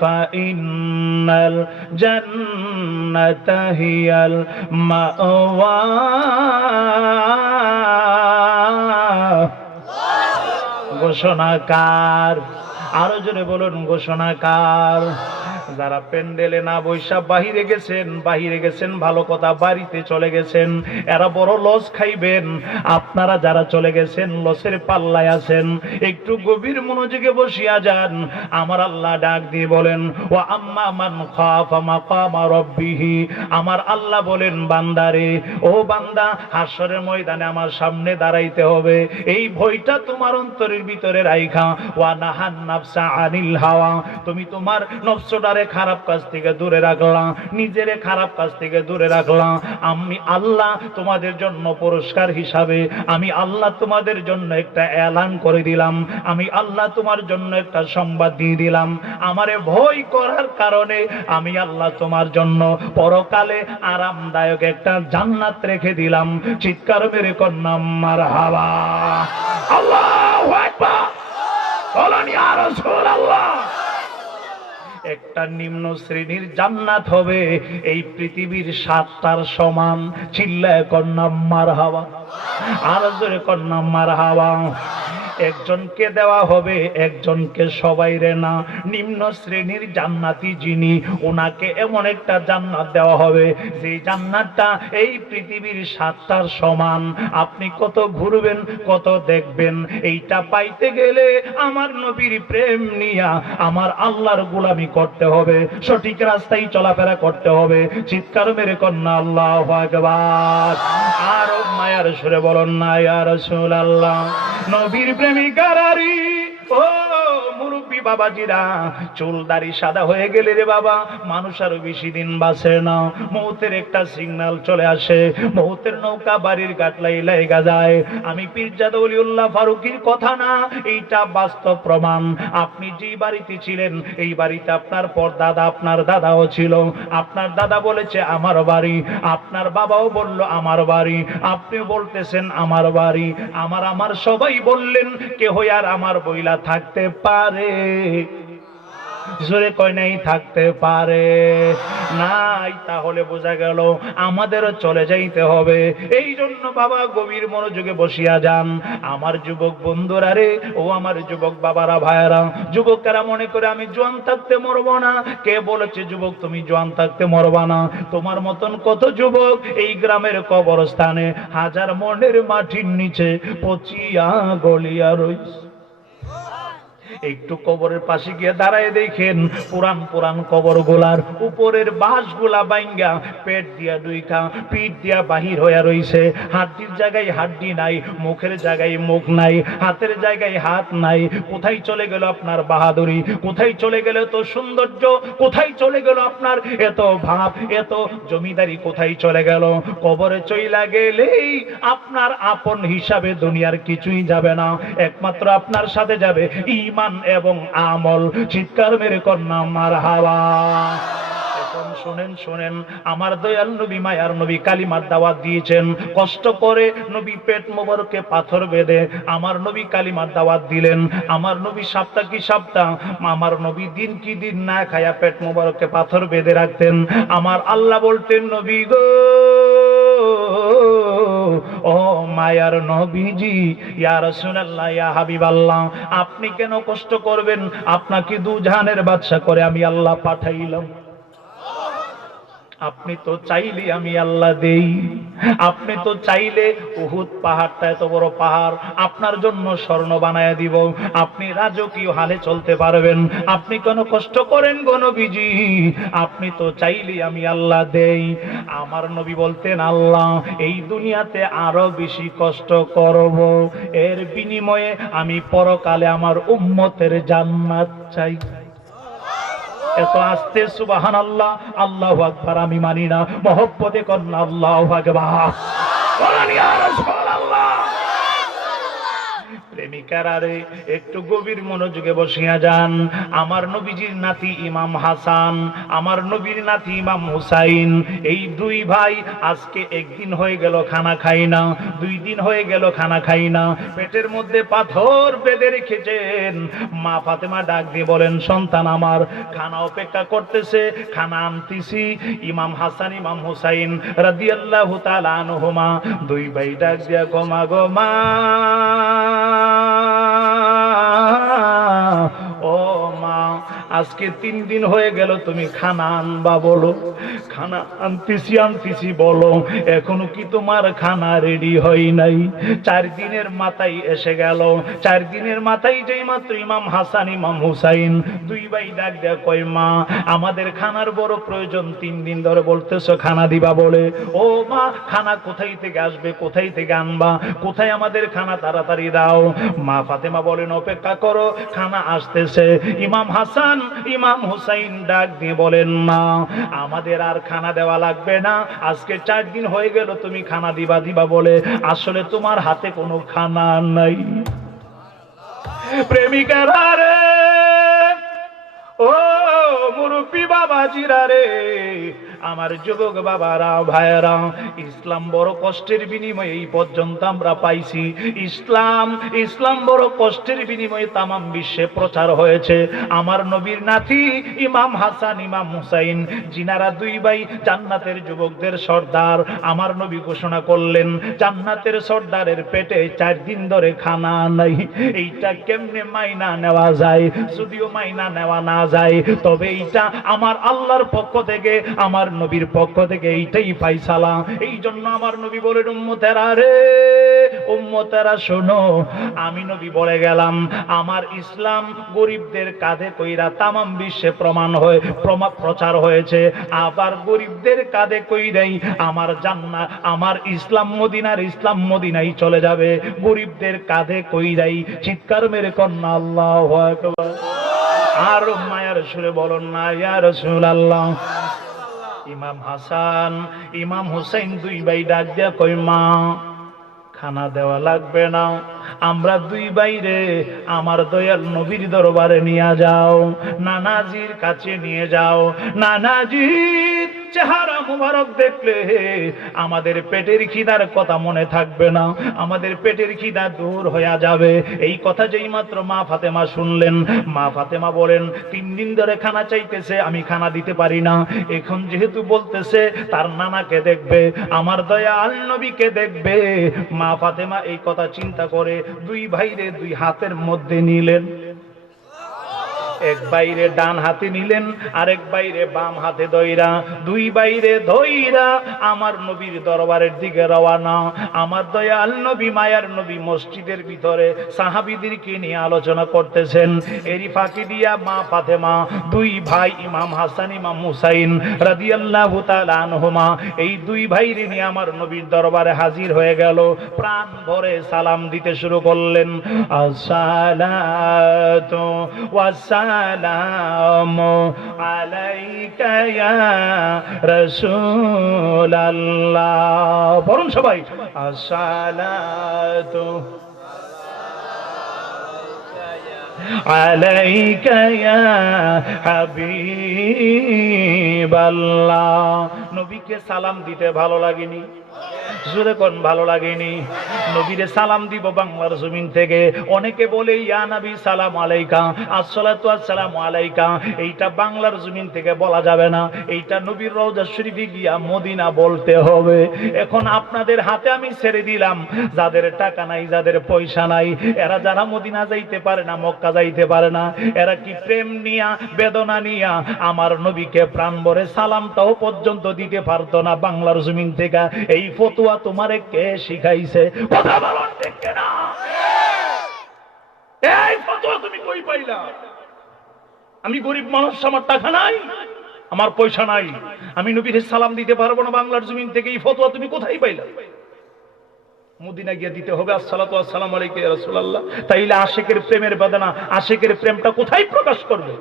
فإن الجنة هي المأوى ঘোষণাকার, আরো জোরে বলুন ঘোষণাকার। যারা প্যান্ডেলে না বৈশা বাহিরে গেছেন ভালো কথা, বাড়িতে চলে গেছেন, এরা বড় লস খাইবেন। আপনারা যারা চলে গেছেন লসের পাল্লায় আছেন, একটু গভীর মনোযোগে বসিয়া যান। আমার আল্লাহ ডাক দিয়ে বলেন, ওয়া আম্মা মান খাফা মাকামা রাব্বিহি। আমার আল্লাহ বলেন, বান্দারে, ও বান্দা, হাসরের ময়দানে আমার সামনে দাঁড়াইতে হবে, এই ভয়টা তোমার অন্তরের ভিতরে রাইখা। ওয়া নাহান নাফসা আনিল হাওয়া, তুমি তোমার নফসটা তোমারে খারাপ কাজ থেকে দূরে রাখলাম, নিজেরে খারাপ কাজ থেকে দূরে রাখলাম। আমি আল্লাহ তোমাদের জন্য পুরস্কার হিসাবে আমি আল্লাহ তোমাদের জন্য একটা এলান করে দিলাম, আমি আল্লাহ তোমার জন্য একটা সংবাদ দিয়ে দিলাম। আমারে ভয় করার কারণে আমি আল্লাহ তোমার জন্য পরকালে আরামদায়ক একটা জান্নাত রেখে দিলাম। চিৎকার মেরে কন্যা মারহাবা। আল্লাহু আকবার, বলেন ইয়া রাসূলুল্লাহ। একটা নিম্ন শ্রেণীর জান্নাত হবে এই পৃথিবীর 7টার সমান। চিল্লায় কন্যা মারহাবা, আর জোরে কন্যা মারহাবা। একজনকে দেওয়া হবে, একজনকে সবাইরে না। নিম্ন শ্রেণীর জান্নাতি যিনি, ওনাকে এমন একটা জান্নাত দেওয়া হবে যে জান্নাতটা এই পৃথিবীর 7টার সমান। আপনি কত ঘুরবেন, কত দেখবেন, এইটা পাইতে গেলে আমার নবীর প্রেম নিয়া আমার আল্লাহর গোলামি করতে হবে, সঠিক রাস্তায় চলাফেরা করতে হবে। চিৎকার মেরে কন্যা আল্লাহু আকবার। আর মায়ার সুরে বলুন না ইয়া রাসূলুল্লাহ। নবীর প্রেমিকারারি ও মুরব্বী বাবাজিরা, চুল দাড়ি সাদা হয়ে গেলে রে বাবা মানুষ আরো বেশি দিন বাঁচে না। মৌতের একটা সিগন্যাল চলে আসে, মৌতের নৌকা বাড়ির গাটলাই লাগা যায়। আমি পীরজাদা ওলিউল্লাহ ফারুকীর কথা না, এইটা বাস্তব প্রমাণ। আপনি যে বাড়িতে ছিলেন এই বাড়িতে আপনার পরদাদা, আপনার দাদাও ছিল। আপনার দাদা বলেছে আমার বাড়ি, আপনার বাবাও বলল আমার বাড়ি, আপনি বলতেছেন আমার বাড়ি। আমার সবাই বললেন কেহ আর আমার বইলা থাকতে পারে? জোরে কয় নাই থাকতে পারে নাই। তাহলে বোঝা গেল আমাদেরও চলে যাইতে হবে। এই জন্য বাবা গভীর মনোযোগে বসিয়া যান। আমার যুবক বন্ধুরা রে, ও আমার যুবক বাবারা, ভাইয়ারা, যুবকেরা মনে করে আমি জোয়ান থাকতে মরবো না। কে বলেছে যুবক তুমি জোয়ান থাকতে মরবা না? তোমার মতন কত যুবক এই গ্রামের কবরস্থানে হাজার মনের মাটির নিচে পচিয়া গলিয়া রইছে। একটু কবরের পাশে গিয়ে দাঁড়ায় দেখেন পুরান পুরান কবর গুলার উপরের বাঁশ গুলা বাইঙ্গা পেট দিয়া দুইটা, পিঠ দিয়া বাহির হইয়া রইছে। হাড্ডির জায়গায় হাড্ডি নাই, মুখের জায়গায় মুখ নাই, হাতের জায়গায় হাত নাই। কোথায় চলে গেল আপনার বাহাদুরি? কোথায় চলে গেল তো সৌন্দর্য? কোথায় চলে গেল আপনার এত ভাব, এত জমিদারি? কোথায় চলে গেল? কবরে চইলা গেলেই আপনার আপন হিসাবে দুনিয়ার কিছুই যাবে না, একমাত্র আপনার সাথে যাবে ঈমান এবং আমল। চিৎকার মেরে কন্যা মারহাবা। এখন শুনেন শুনেন, আমার দয়াল নবী মায়ার নবী কালিমার দাওয়াত দিয়েছেন। কষ্ট করে নবী পেট মোবারকে পাথর বেঁধে আমার নবী কালিমার দাওয়াত দিলেন। আমার নবী সপ্তাহ কি সপ্তাহ, আমার নবী দিন কি দিন না খায়া পেট মোবারকে পাথর বেঁধে রাখতেন। আমার আল্লাহ বলতেন নবী গো, ও মায়ার নবীজি, ইয়া রাসূলুল্লাহ, ইয়া হাবিবাল্লাহ, আপনি কেন কষ্ট করবেন? আপনাকে দুজাহানের বাদশা করে আমি আল্লাহ পাঠাইলাম। আপনি তো চাইলে আমি আল্লাহ দেই। আপনি তো চাইলে উহুদ পাহাড়টা, এত বড় পাহাড়, আপনার জন্য স্বর্ণ বানায়া দিব। আপনি রাজকীয় হালে চলতে পারবেন। আপনি কেন কষ্ট করেন গো নবীজি? আপনি তো চাইলে আমি আল্লাহ দেই। আমার নবী বলতেন আল্লাহ এই দুনিয়াতে আরো বেশি কষ্ট করব, এর বিনিময়ে আমি পরকালে আমার উম্মতের জান্নাত চাই। এত আস্তে সুবহানাল্লাহ, আল্লাহু আকবার আমি মানি না। মহব্বতে কন্যা আল্লাহু আকবার, বলেন ইয়া রাসূলুল্লাহ। প্রেমিকারা রে, একটু গভীর মনোযোগে বসিয়া যান। আমার নবীজির নাতি ইমাম হাসান, আমার নবীর নাতি ইমাম হুসাইন, এই দুই ভাই আজকে একদিন হয়ে গেল খানা খাই না, 2 দিন হয়ে গেল খানা খাই না। পেটের মধ্যে পাথর বেঁধে রেখেছেন। মা ফাতেমা ডাক দিয়ে বলেন সন্তান আমার, খানা অপেক্ষা করতেছে, খানা আনতেছি। ইমাম হাসান ইমাম হুসাইন রাদিয়াল্লাহু তাআলা আনহুমা দুই ভাই ডাক দিয়া গোমা গোমা, ও মা, আজকে 3 দিন হয়ে গেল তুমি খানা আনবা বলো। খানা আনতেছি বলো, এখনো কি তোমার খানা রেডি হয় নাই? 4 দিনের মাথায় এসে গেল। 4 দিনের মাথায় যেই মাত্র ইমাম হাসান ইমাম হুসাইন দুই ভাই ডাক দেয়া কয় মা, আমাদের খানার বড় প্রয়োজন। 3 দিন ধরে বলতেছো খানা দিবা বলে। ও মা, খানা কোথায় থেকে আসবে? কোথায় থেকে আনবা? কোথায় আমাদের খানা? তাড়াতাড়ি দাও। মা ফাতেমা বলেন অপেক্ষা করো, খানা আসতেছে। ইমাম হাসান ইমাম হুসাইন ডাক দিয়ে বলেন, মা আমাদের আর খানা দেওয়া লাগবে না, আজকে 4 দিন হয়ে গেল তুমি খানা দিবা বলে, আসলে তোমার হাতে কোনো খানা নাই। প্রেমিকারা রে, ও মুরব্বী বাবাজিরা রে, আমার যুবক বাবারা ভাইয়েরা, ইসলাম বড় কষ্টের বিনিময়ে এই পর্যন্ত আমরা পাইছি। ইসলাম বড় কষ্টের বিনিময়ে তামাম বিশ্বে প্রচার হয়েছে। আমার নবীর নাতি ইমাম হাসান ইমাম হুসাইন, যিনারা 2 ভাই জান্নাতের যুবকদের সর্দার, আমার নবী ঘোষণা করলেন জান্নাতের সর্দারের পেটে 4 দিন ধরে খানা নাই। এইটা কেমনে মাইনা নেওয়া যায়? যদিও মাইনা নেওয়া না যায়, তবে এইটা আমার আল্লাহর পক্ষ থেকে, আমার নবীর পক্ষ থেকে এইটাই ফায়সালা। এই জন্য আমার নবী বলেন, উম্মতেরা রে, উম্মতেরা শোনো, আমি নবী বলে গেলাম আমার ইসলাম গরিবদের কাঁধে কইরা তামাম বিশ্বে প্রচার হয়েছে। আবার গরিবদের কাঁধে কইরাই আমার জান্নাত, আমার ইসলাম মদিনায় চলে যাবে। গরিবদের কাঁধে কইরাই। চিৎকার মেরে কন্যা আল্লাহু আকবার। আর মায়ার সুরে বলুন না ইয়া রাসূলুল্লাহ। ইমাম হাসান ইমাম হুসাইন 2 ভাই ডাক দিয়া কই, মা খানা দেওয়া লাগবে না, আমরা 2 ভাইরে আমার দয়াল নবীর দরবারে নিয়ে যাও, নানাজির কাছে নিয়ে যাও। নানাজির চেহারা মুবারক দেখলে আমাদের পেটের খিদার কথা মনে থাকবে না, আমাদের পেটের খিদা দূর হয়ে যাবে। এই কথা যেই মাত্র মা ফাতেমা শুনলেন, মা ফাতেমা বলেন 3 দিন ধরে খানা চাইতেছে, আমি খানা দিতে পারি না। এখন যেহেতু বলতেছে তার নানাকে দেখবে, আমার দয়াল নবীকে দেখবে, মা ফাতেমা এই কথা চিন্তা করে 2 ভাইরে 2 হাতের মধ্যে নিলেন। এক বাইরে ডান হাতে নিলেন, আরেক বাইরে বাম হাতে ধইরা, 2 বাইরে ধইরা আমার নবীর দরবারের দিকে রওনা। আমার দয়াল নবী মায়ার নবী মসজিদের ভিতরে সাহাবীদেরকে নিয়ে আলোচনা করতেছেন। এরই ফাঁকি দিয়া মা ফাতেমা 2 ভাই ইমাম হাসান ইমাম হুসাইন রাদিয়াল্লাহু তাআলা আনহুমা, এই 2 ভাইরে নিয়ে আমার নবীর দরবারে হাজির হয়ে গেল। প্রাণ ভরে সালাম দিতে শুরু করলেন, আসসালাতু ওয়াস সালামু আলাইকা ইয়া রাসূলুল্লাহ। বলুন সবাই, আসসালাতু আলাইকা ইয়া হাবিবাল্লাহ। নবীকে সালাম দিতে ভালো লাগেনি? জোরে কোন ভালো লাগেনি? নবীরে সালাম দিব বাংলার জমিন থেকে। অনেকে বলে ইয়া নবী সালাম আলাইকা, আসসালাতু আসসালামু আলাইকা। এইটা বাংলার জমিন থেকে বলা যাবে না, এইটা নবীর রওজা শরীফে গিয়া মদিনা বলতে হবে। এখন আপনাদের হাতে আমি ছেড়ে দিলাম, যাদের টাকা নাই, যাদের পয়সা নাই, এরা যারা মদিনা যাইতে পারে না, মক্কা যাইতে পারে না, এরা কি প্রেম নিয়া বেদনা নিয়া আমার নবীকে প্রাণ ভরে সালামটাও পর্যন্ত দিতে পারতো না বাংলার জমিন থেকে? এই ফতোয়া তোমারে কে শিখাইছে? কথা বলো ঠিক না? এই ফতোয়া তুমি কই পাইলা? আমি গরিব মানুষ, আমার টাকা নাই, আমার পয়সা নাই, আমি নবীর সালাম দিতে পারবো না বাংলার জমিন থেকে, এই ফতোয়া তুমি কোথায় পাইলা? মদিনা গিয়ে দিতে হবে আসসালাতু আসসালামু আলাইকা ইয়া রাসূলুল্লাহ। তাইলে আশিকের প্রেমের বেদনা, আশিকের প্রেমটা কোথায় প্রকাশ করবে?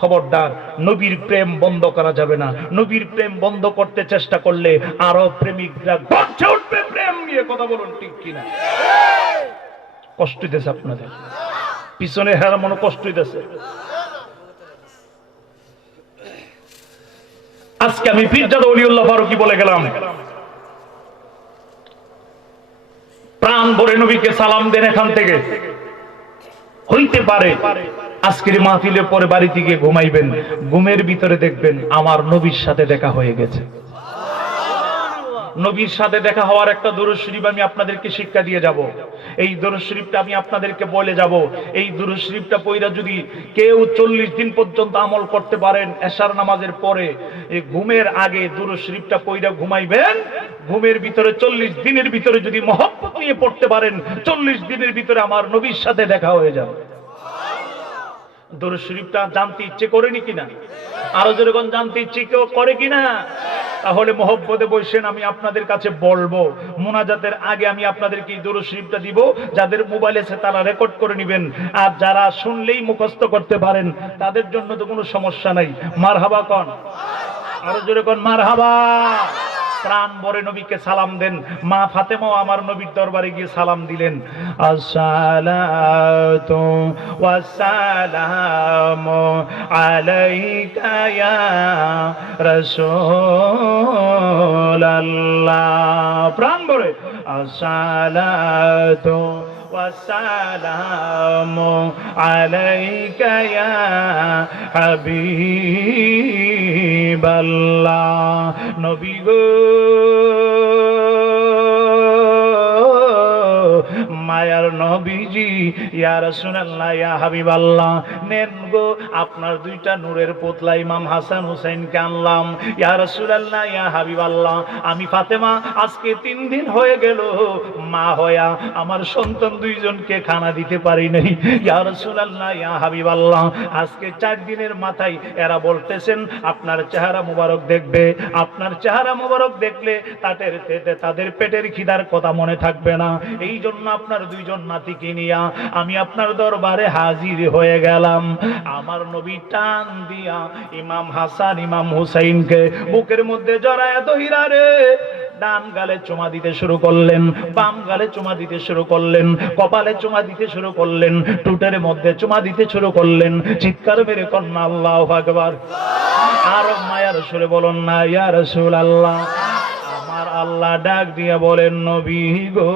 খবরদার, নবীর প্রেম বন্ধ করা যাবে না। নবীর প্রেম বন্ধ করতে চেষ্টা করলে আরো প্রেমিকরা গর্জে উঠবে প্রেম নিয়ে। কথা বলুন ঠিক কিনা? কষ্ট দিতেছে আপনাদের পিছনে, হেরা মনে কষ্ট দিতেছে। আজকে আমি পীরজাদা ওলিউল্লাহ ফারুকী বলে গেলাম, প্রাণ ভরে নবীকে সালাম দেন এখান থেকে। হইতে পারে আজকের মাহফিলের পরে বাড়িতে গিয়ে ঘুমাইবেন, ঘুমের ভিতরে দেখবেন আমার নবীর সাথে দেখা হয়ে গেছে। নবীর সাথে দেখা হওয়ার একটা দুরূদ শরীফ আমি আপনাদেরকে শিক্ষা দিয়ে যাব। এই দুরূদ শরীফটা আমি আপনাদেরকে বলে যাব। এই দুরূদ শরীফটা পড়া যদি কেউ 40 দিন পর্যন্ত আমল করতে পারেন, এশার নামাজের পরে এই ঘুমের আগে দুরূদ শরীফটা পড়া ঘুমাইবেন, ঘুমের ভিতরে 40 দিনের ভিতরে যদি মহব্বত নিয়ে পড়তে পারেন, 40 দিনের ভিতরে আমার নবীর সাথে দেখা হয়ে যাবে। দুরূদ শরীফটা জানতে ইচ্ছে করেনি কিনা? আরো যেরকম জানতে ইচ্ছে কেউ করে কিনা? তাহলে মহব্বতে বসেন, আমি আপনাদের কাছে বলবো মুনাজাতের আগে আমি আপনাদেরকে দুরূদ শরীফটা দিব, যাদের মোবাইল আছে তারা রেকর্ড করে নেবেন, আর যারা শুনলেই মুখস্থ করতে পারেন তাদের জন্য তো কোনো সমস্যা নাই। মারহাবা কোন, আরো জোরে কোন মারহাবা। প্রাণ ভরে নবীকে সালাম দেন। মা ফাতেমাও আমার নবীর দরবারে গিয়ে সালাম দিলেন, আসসালাতু ওয়াসসালামু আলাইকা ইয়া রাসূলুল্লাহ। প্রাণ ভরে আসসালাতু ওয়াসসালামু আলাইকা ইয়া হাবিবাল্লাহ। নবী গো মায়ার নবীজি, ইয়া রাসূলুল্লাহ ইয়া হাবিবাল্লাহ, নেন গো আপনার দুইটা নূরের পুতলা ইমাম হাসান হুসাইনকে আনলাম। ইয়া রাসূলুল্লাহ ইয়া হাবিবাল্লাহ, আমি ফাতেমা আজকে 3 দিন হয়ে গেল মা হয়া আমার সন্তান দুইজনকে খানা দিতে পারি নাই। ইয়া রাসূলুল্লাহ ইয়া হাবিবাল্লাহ, আজকে 4 দিনের মাথায় এরা বলতেছেন আপনার চেহারা মুবারক দেখবে, আপনার চেহারা মুবারক দেখলে তাদের পেটের খিদার কথা মনে থাকবে না। এই জন্য আপনার দুইজন নাতিকে নিয়া আমি আপনার দরবারে হাজির হয়ে গেলাম। আমার নবী টান দিয়া ইমাম হাসান ইমাম হুসাইনকে বুকের মধ্যে জড়ায়া ধইরা রে ডান গালে চুমা দিতে শুরু করলেন, বাম গালে চুমা দিতে শুরু করলেন, কপালে চুমা দিতে শুরু করলেন, টুটের মধ্যে চুমা দিতে শুরু করলেন। চিৎকার মেরে কন্যা আল্লাহু আকবার। আর মায়ার সুরে বলুন না ইয়া রাসূলুল্লাহ। আমার আল্লাহ ডাক দিয়া বলেন, নবী গো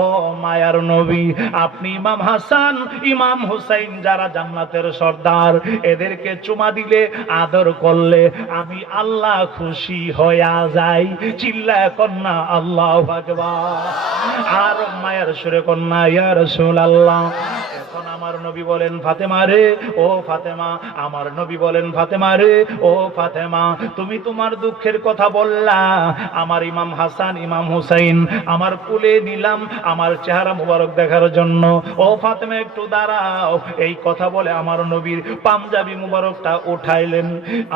ও মায়ার নবী, আপনি ইমাম হাসান ইমাম হুসাইন যারা জান্নাতের সর্দার, এদেরকে চুমা দিলে আদর করলে আমি আল্লাহ খুশি হয়ে যাই। চিল্লায় কন্যা আল্লাহু আকবার। আর মায়ার সুরে কন্যা ইয়া রাসূলুল্লাহ। এখন আমার নবী বলেন ফাতেমা রে, ও ফাতেমা, আমার নবী বলেন ফাতেমা রে, ও ফাতেমা, তুমি তোমার দুঃখের কথা বললা, আমার ইমাম হাসান ইমাম হুসাইন আমার কুলে নিলাম আমার চেহারা মুবারক দেখার জন্য। ও ফাতেমা একটু দাঁড়াও। এই কথা বলে আমার নবীর পাঞ্জাবি মুবারকটা উঠাইলেন।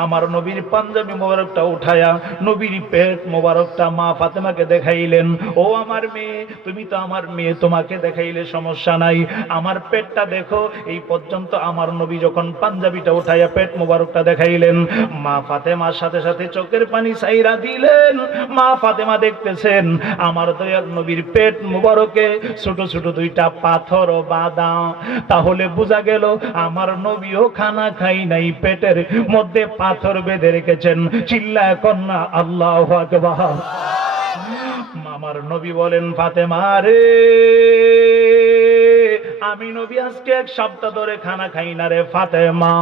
আমার নবীর পাঞ্জাবি মুবারকটা উঠায়া নবীর পেট মুবারকটা মা ফাতেমাকে দেখাইলেন। ও আমার মেয়ে, তুমি তো আমার মেয়ে, তোমাকে দেখাইলে সমস্যা নাই, আমার পেটটা দেখো। এই পর্যন্ত আমার নবী যখন পাঞ্জাবিটা উঠাইয়া পেট মুবারকটা দেখাইলেন, মা ফাতেমার সাথে সাথে চোখের পানি ছাইরা দিলেন। মা ফাতেমা দেখতেছেন আমার দয়ার নবীর পেট মুবারকে ছোট ছোট দুইটা পাথর বাঁধা। তাহলে বোঝা গেল আমার নবীও খানা খাই নাই, পেটের মধ্যে পাথর বেঁধে রেখেছেন। চিল্লায় কন্যা আল্লাহু আকবার। আমার নবী বলেন ফাতেমা রে, আমি নবী আজকে 1 সপ্তাহ ধরে খানা খাই না রে ফাতেমা,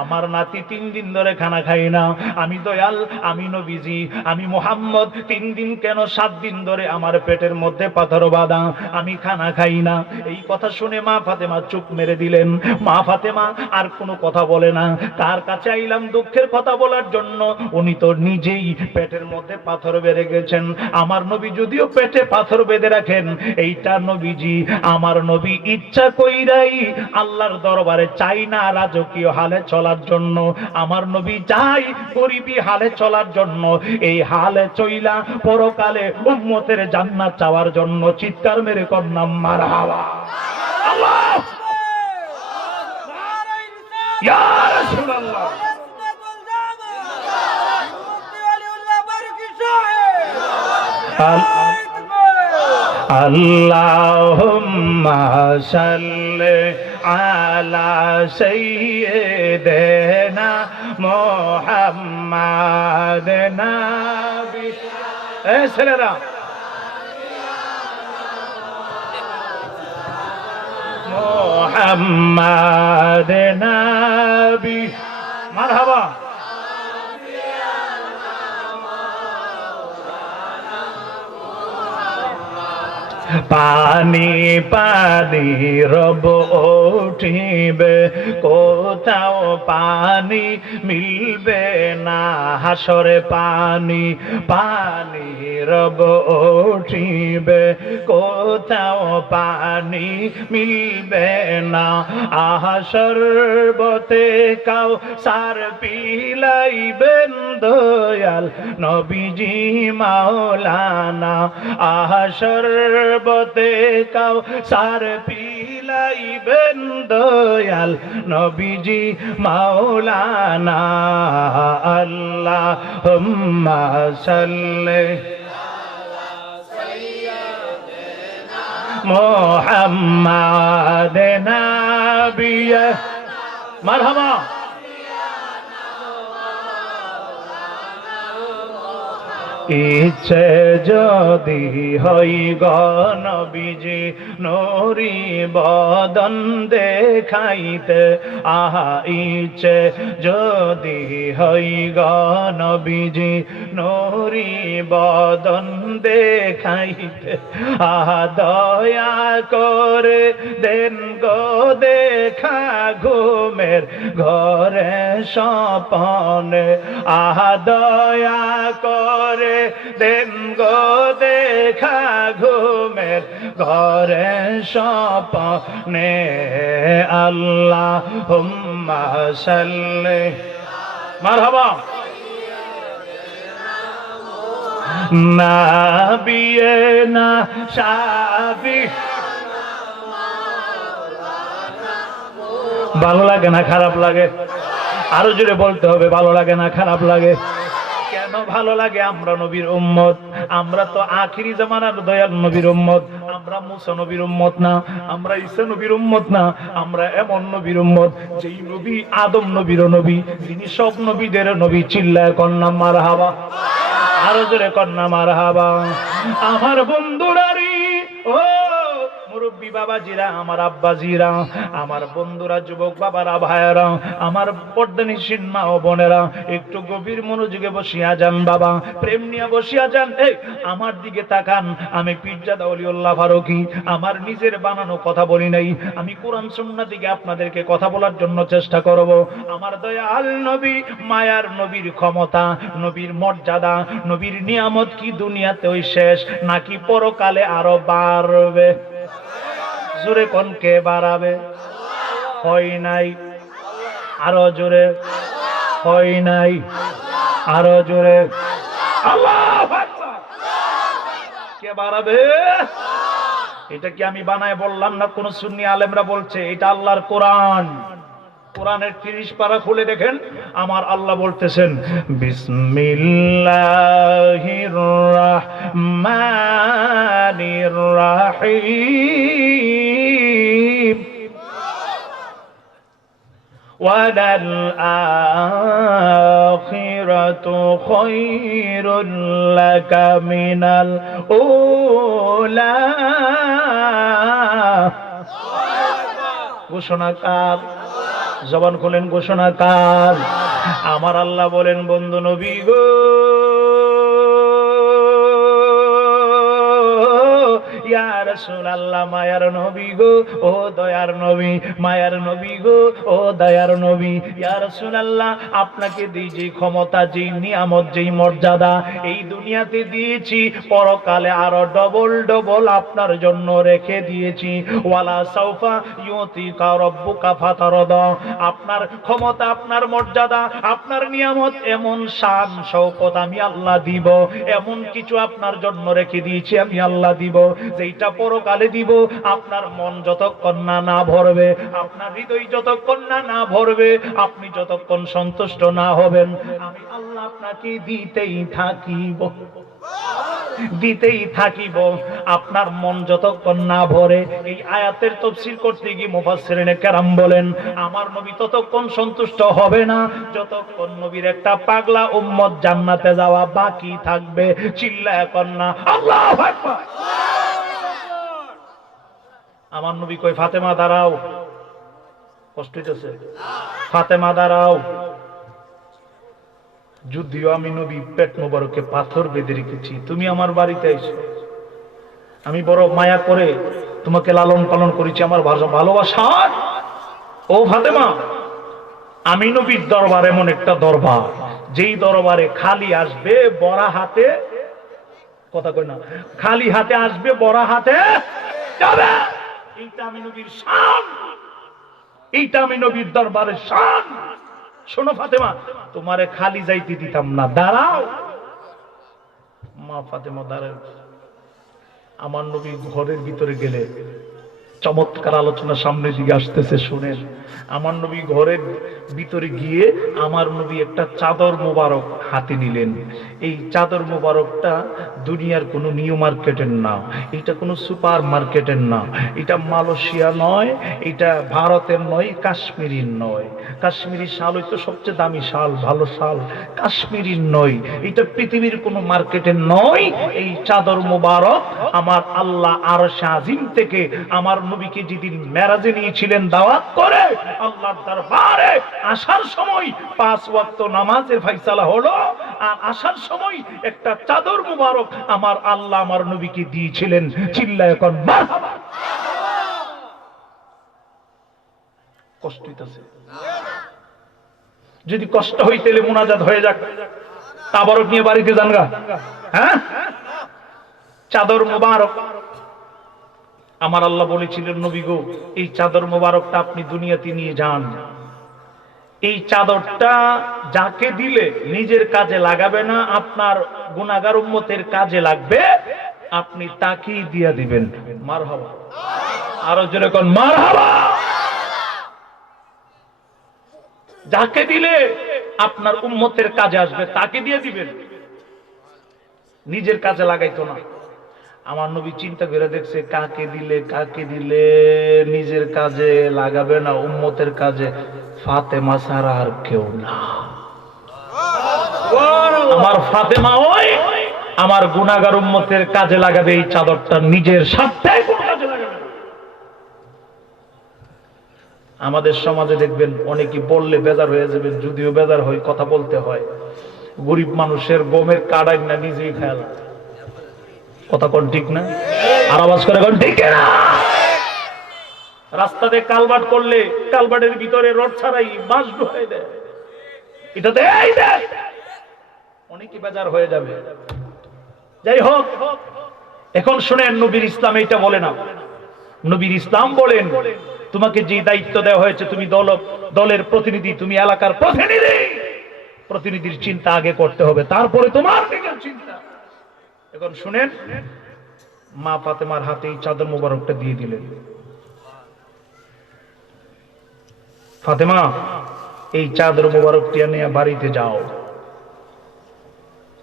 আমার নাতি 3 দিন ধরে খানা খাই না। আমি দয়াল, আমি নবীজি, আমি মুহাম্মদ 3 দিন কেন 7 দিন ধরে আমার পেটের মধ্যে পাথর বাঁধা, আমি খানা খাই না। এই কথা শুনে মা ফাতেমা চুপ মেরে দিলেন। মা ফাতেমা আর কোনো কথা বলে না। তার কাছে আইলাম দুঃখের কথা বলার জন্য, উনি তো নিজেই পেটের মধ্যে পাথর বেঁধে গেছেন। আমার নবী যদিও পেটে পাথর বেঁধে রাখেন, এইটা নবীজি আমার নবী ইচ্ছা কইরাই আল্লাহর দরবারে চাই না রাজকীয় হালে চলার জন্য, আমার নবী চাই গরিবী হালে চলার জন্য। এই হালে চইলা পরকালে উম্মতের জান্নাত চাওয়ার জন্য। চিৎকার মেরে কন্যা মারহাবা। আল্লাহ ইয়া রাসূলুল্লাহ। আল্লাহুম্মা সাল্লি আলা সাইয়্যিদিনা মুহাম্মাদ নবী। এই ছেলেরা, মুহাম্মাদ নবী। মারহাবা। পানি পানি রব উঠিবে, কোথাও পানি মিলবে না হাসরে। পানি পানি রব উঠিবে, কোথাও পানি মিলবে না। সর্বতে কাউ সার পিলাইবেন দয়াল নবীজি মাওলানা। সর্বতে কাউ সার পিলাইবেন দয়াল নবীজি মাওলানা। আল্লাহুম্মা সাল্লি মুহাম্মাদ নাবিয়া মারহাবা। ইচ্ছে যদি হই গো নবীজি নূরি বদন দেখাইতে, আহা ইচ্ছে যদি হই গো নবীজি নূরি বদন দেখাইতে, আহা দয়া করে দেন গো দেখা ঘুমের ঘরে স্বপনে, আহা দয়া করে দেন গো দেখা ঘুমের ঘরে স্বপনে। আল্লাহুম্মা সাল্লি মারহাবা নাবিয়েনা শাফি। ভালো লাগে না খারাপ লাগে? আরো জোরে বলতে হবে, ভালো লাগে না খারাপ লাগে? কেন ভালো লাগে? আমরা নবীর উম্মত, আমরা তো আখিরি জামানার দয়াল নবীর উম্মত। আমরা মুসা নবীর উম্মত না, আমরা ঈসা নবীর উম্মত না, আমরা এমন নবীর উম্মত যেই নবী আদম নবীর নবী, যিনি সব নবীদের নবী। চিল্লায় কন্যা মারহাবা, আরো জোরে কন্যা মারহাবা। আমার বন্ধুরারি ও মুরব্বী বাবাজিরা, আমার আব্বাজিরা, আমার বন্ধুরা, যুবক বাবারা, ভাইয়েরা, আমার পর্দানিসীন মা ও বোনেরা, একটু গভীর মনোযোগে বসিয়া যান বাবা, প্রেম নিয়ে বসিয়া যান। এই আমার দিকে তাকান, আমি পীরজাদা ওলিউল্লাহ ফারুকী, আমার নিজের বানানো কথা বলি নাই, আমি কোরআন সুন্নাহ থেকে আপনাদেরকে কথা বলার জন্য চেষ্টা করব। আমার দয়াল নবী, মায়ার নবীর ক্ষমতা, নবীর মর্যাদা, নবীর নিয়ামত কি দুনিয়াতেই শেষ নাকি পরকালে আরো বাড়বে? জোরে কোন কে বাড়াবে? হয় নাই, আরো জোরে হয় নাই, আরো জোরে আল্লাহু আকবার। কে বাড়াবে? এটা কি আমি বানায় বললাম না, কোন সুন্নি আলেমরা বলছে? এটা আল্লাহর কোরআন। কোরআনের 30 পারা খুলে দেখেন, আমার আল্লাহ বলতেছেন বিসমিল্লাহির রাহমানির রাহিম ওয়ালাল আখিরাতু খায়রুল লাকা মিনাল উলা। ঘোষণাকার, জবান খুলেন, ঘোষণাকার। আমার আল্লাহ বলেন, বন্ধু নবী গো, ইয়া রাসূলুল্লাহ, মায়ার নবী গো, ও দয়ার নবী, মায়ার নবী গো, ও দয়ার নবী, ইয়া রাসূলুল্লাহ, আপনাকে দিই যে ক্ষমতা, যেই নিয়ামত, যেই মর্যাদা এই দুনিয়াতে দিয়েছি, পরকালে আরো ডবল ডবল আপনার জন্য রেখে দিয়েছি। ওয়ালা সাউফা ইউতিকা রাব্বুকা ফাতারদা। আপনার ক্ষমতা, আপনার মর্যাদা, আপনার নিয়ামত, এমন শান শওকত আমি আল্লাহ দিব, এমন কিছু আপনার জন্য রেখে দিয়েছি আমি আল্লাহ দিব, যেটা পরকালে দিব। আপনার মন যতক্ষণ না ভরবে, আপনার হৃদয় যতক্ষণ না ভরবে, আপনি যতক্ষণ সন্তুষ্ট না হবেন, আমি আল্লাহ আপনাকে দিতেই থাকিব, দিতেই থাকিব। আপনার মন যতক্ষণ না ভরে, এই আয়াতের তাফসীর করতে গিয়ে মুফাসসিরিনে কেরাম বলেন, আমার নবী ততক্ষণ সন্তুষ্ট হবে না যতক্ষণ নবীর একটা পাগলা উম্মত জান্নাতে যাওয়া বাকি থাকবে। চিল্লায় কন্যা আল্লাহু আকবার। আমার নবী কই, ফাতেমা দাঁড়াও, কষ্ট হইতেছে, ফাতেমা দাঁড়াও। যদিও আমি নবী পেট মোবারকে পাথর বেঁধে রেখেছি, তুমি আমার বাড়িতে এসো। আমি বড় মায়া করে তোমাকে লালন পালন করেছি আমার ভালোবাসা। ও ফাতেমা, আমি নবীর দরবার এমন একটা দরবার, যেই দরবারে খালি আসবে বড়া হাতে, কথা কই না, খালি হাতে আসবে বড়া হাতে যাবে। এইটা আমি নবীর শান, এইটা আমি নবীর দরবারের শান। শোনো ফাতেমা, তোমারে খালি যাইতে দিতাম না, দাঁড়াও। মা ফাতেমা দাঁড়ায়। আমার নবী ঘরের ভিতরে গেলে চমৎকার আলোচনা সামনের দিকে আসতেছে, শুনেন। আমার নবী ঘরের ভিতরে গিয়ে আমার নবী একটা চাদর মোবারক হাতে নিলেন। এই চাদর মোবারকটা দুনিয়ার কোনো নিউ মার্কেটের না, এটা কোনো সুপার মার্কেটের না, এটা মালয়েশিয়া নয়, এটা ভারতের নয়, কাশ্মীরির নয়। কাশ্মীরি শাল হইতো সবচেয়ে দামি শাল, ভালো শাল, কাশ্মীরির নয়। এটা পৃথিবীর কোনো মার্কেটের নয়। এই চাদর মোবারক আমার আল্লাহ আরশে আজিম থেকে আমার নবীকে যেদিন মেরাজে নিয়েছিলেন দাওয়াত করে, আল্লাহর দরবারে আসার সময় 5 ওয়াক্ত নামাজের ফয়সালা হলো, আর আসার সময় একটা চাদর মোবারক আমার আল্লাহ আমার নবীকে দিয়েছিলেন। চিল্লায় এখন মারহাবা। কষ্ট হইতাছে? যদি কষ্ট হইতে মুনাজাত হয়ে যাক, তাবারক নিয়ে বাড়িতে যান গা। হ্যাঁ, চাদর মোবারক আমার আল্লাহ বলেছিলেন, নবী গো, এই চাদর মোবারকটা আপনি দুনিয়াতে নিয়ে যান। এই চাদরটা যাকে দিলে নিজের কাজে লাগাবে না, আপনার গুনাহগার উম্মতের কাজে লাগবে, আপনি তাকেই দিয়ে দিবেন। মারহাবা। আরো জোরে কোন মারহাবা। যাকে দিলে আপনার উম্মতের কাজে আসবে তাকে দিয়ে দিবেন, নিজের কাজে লাগাইতো না। আমার নবী চিন্তা করে দেখছে, কাকে দিলে নিজের কাজে লাগাবে না, উম্মতের কাজে, ফাতেমা ছাড়া আর কেউ না। আমার ফাতেমা ওই আমার গুনাহগার উম্মতের কাজে লাগাবে এই চাদরটা, নিজের স্বার্থে কোনো কাজে লাগাবে না। আমাদের সমাজে দেখবেন অনেকে বললে বেজার হয়ে যাবেন, যদিও বেজার হয়, কথা বলতে হয়। গরিব মানুষের গমের কাড়াই না নিজেই খেয়াল, কথা কোন ঠিক না? আর আওয়াজ করে কোন ঠিক না? রাস্তাতে কালভার্ট করলে কালভার্টের ভিতরে রড ছাড়াই বাঁশ ঢুকাই দেয়, এটা দেয় দেয়, অনেকে বেজার হয়ে যাবে। যাই হোক, এখন শুনেন, নবীর ইসলাম এটা বলে না। নবীর ইসলাম বলেন, তোমাকে যে দায়িত্ব দেওয়া হয়েছে, তুমি দলের প্রতিনিধি, তুমি এলাকার প্রতিনিধি, প্রতিনিধির চিন্তা আগে করতে হবে, তারপরে তোমার নিজের চিন্তা। এখন শুনেন, মা ফাতেমার হাতে এই চাদর মোবারকটা দিয়ে দিলেন। ফাতেমা, এই চাদর মোবারকটি নিয়ে বাড়িতে যাও,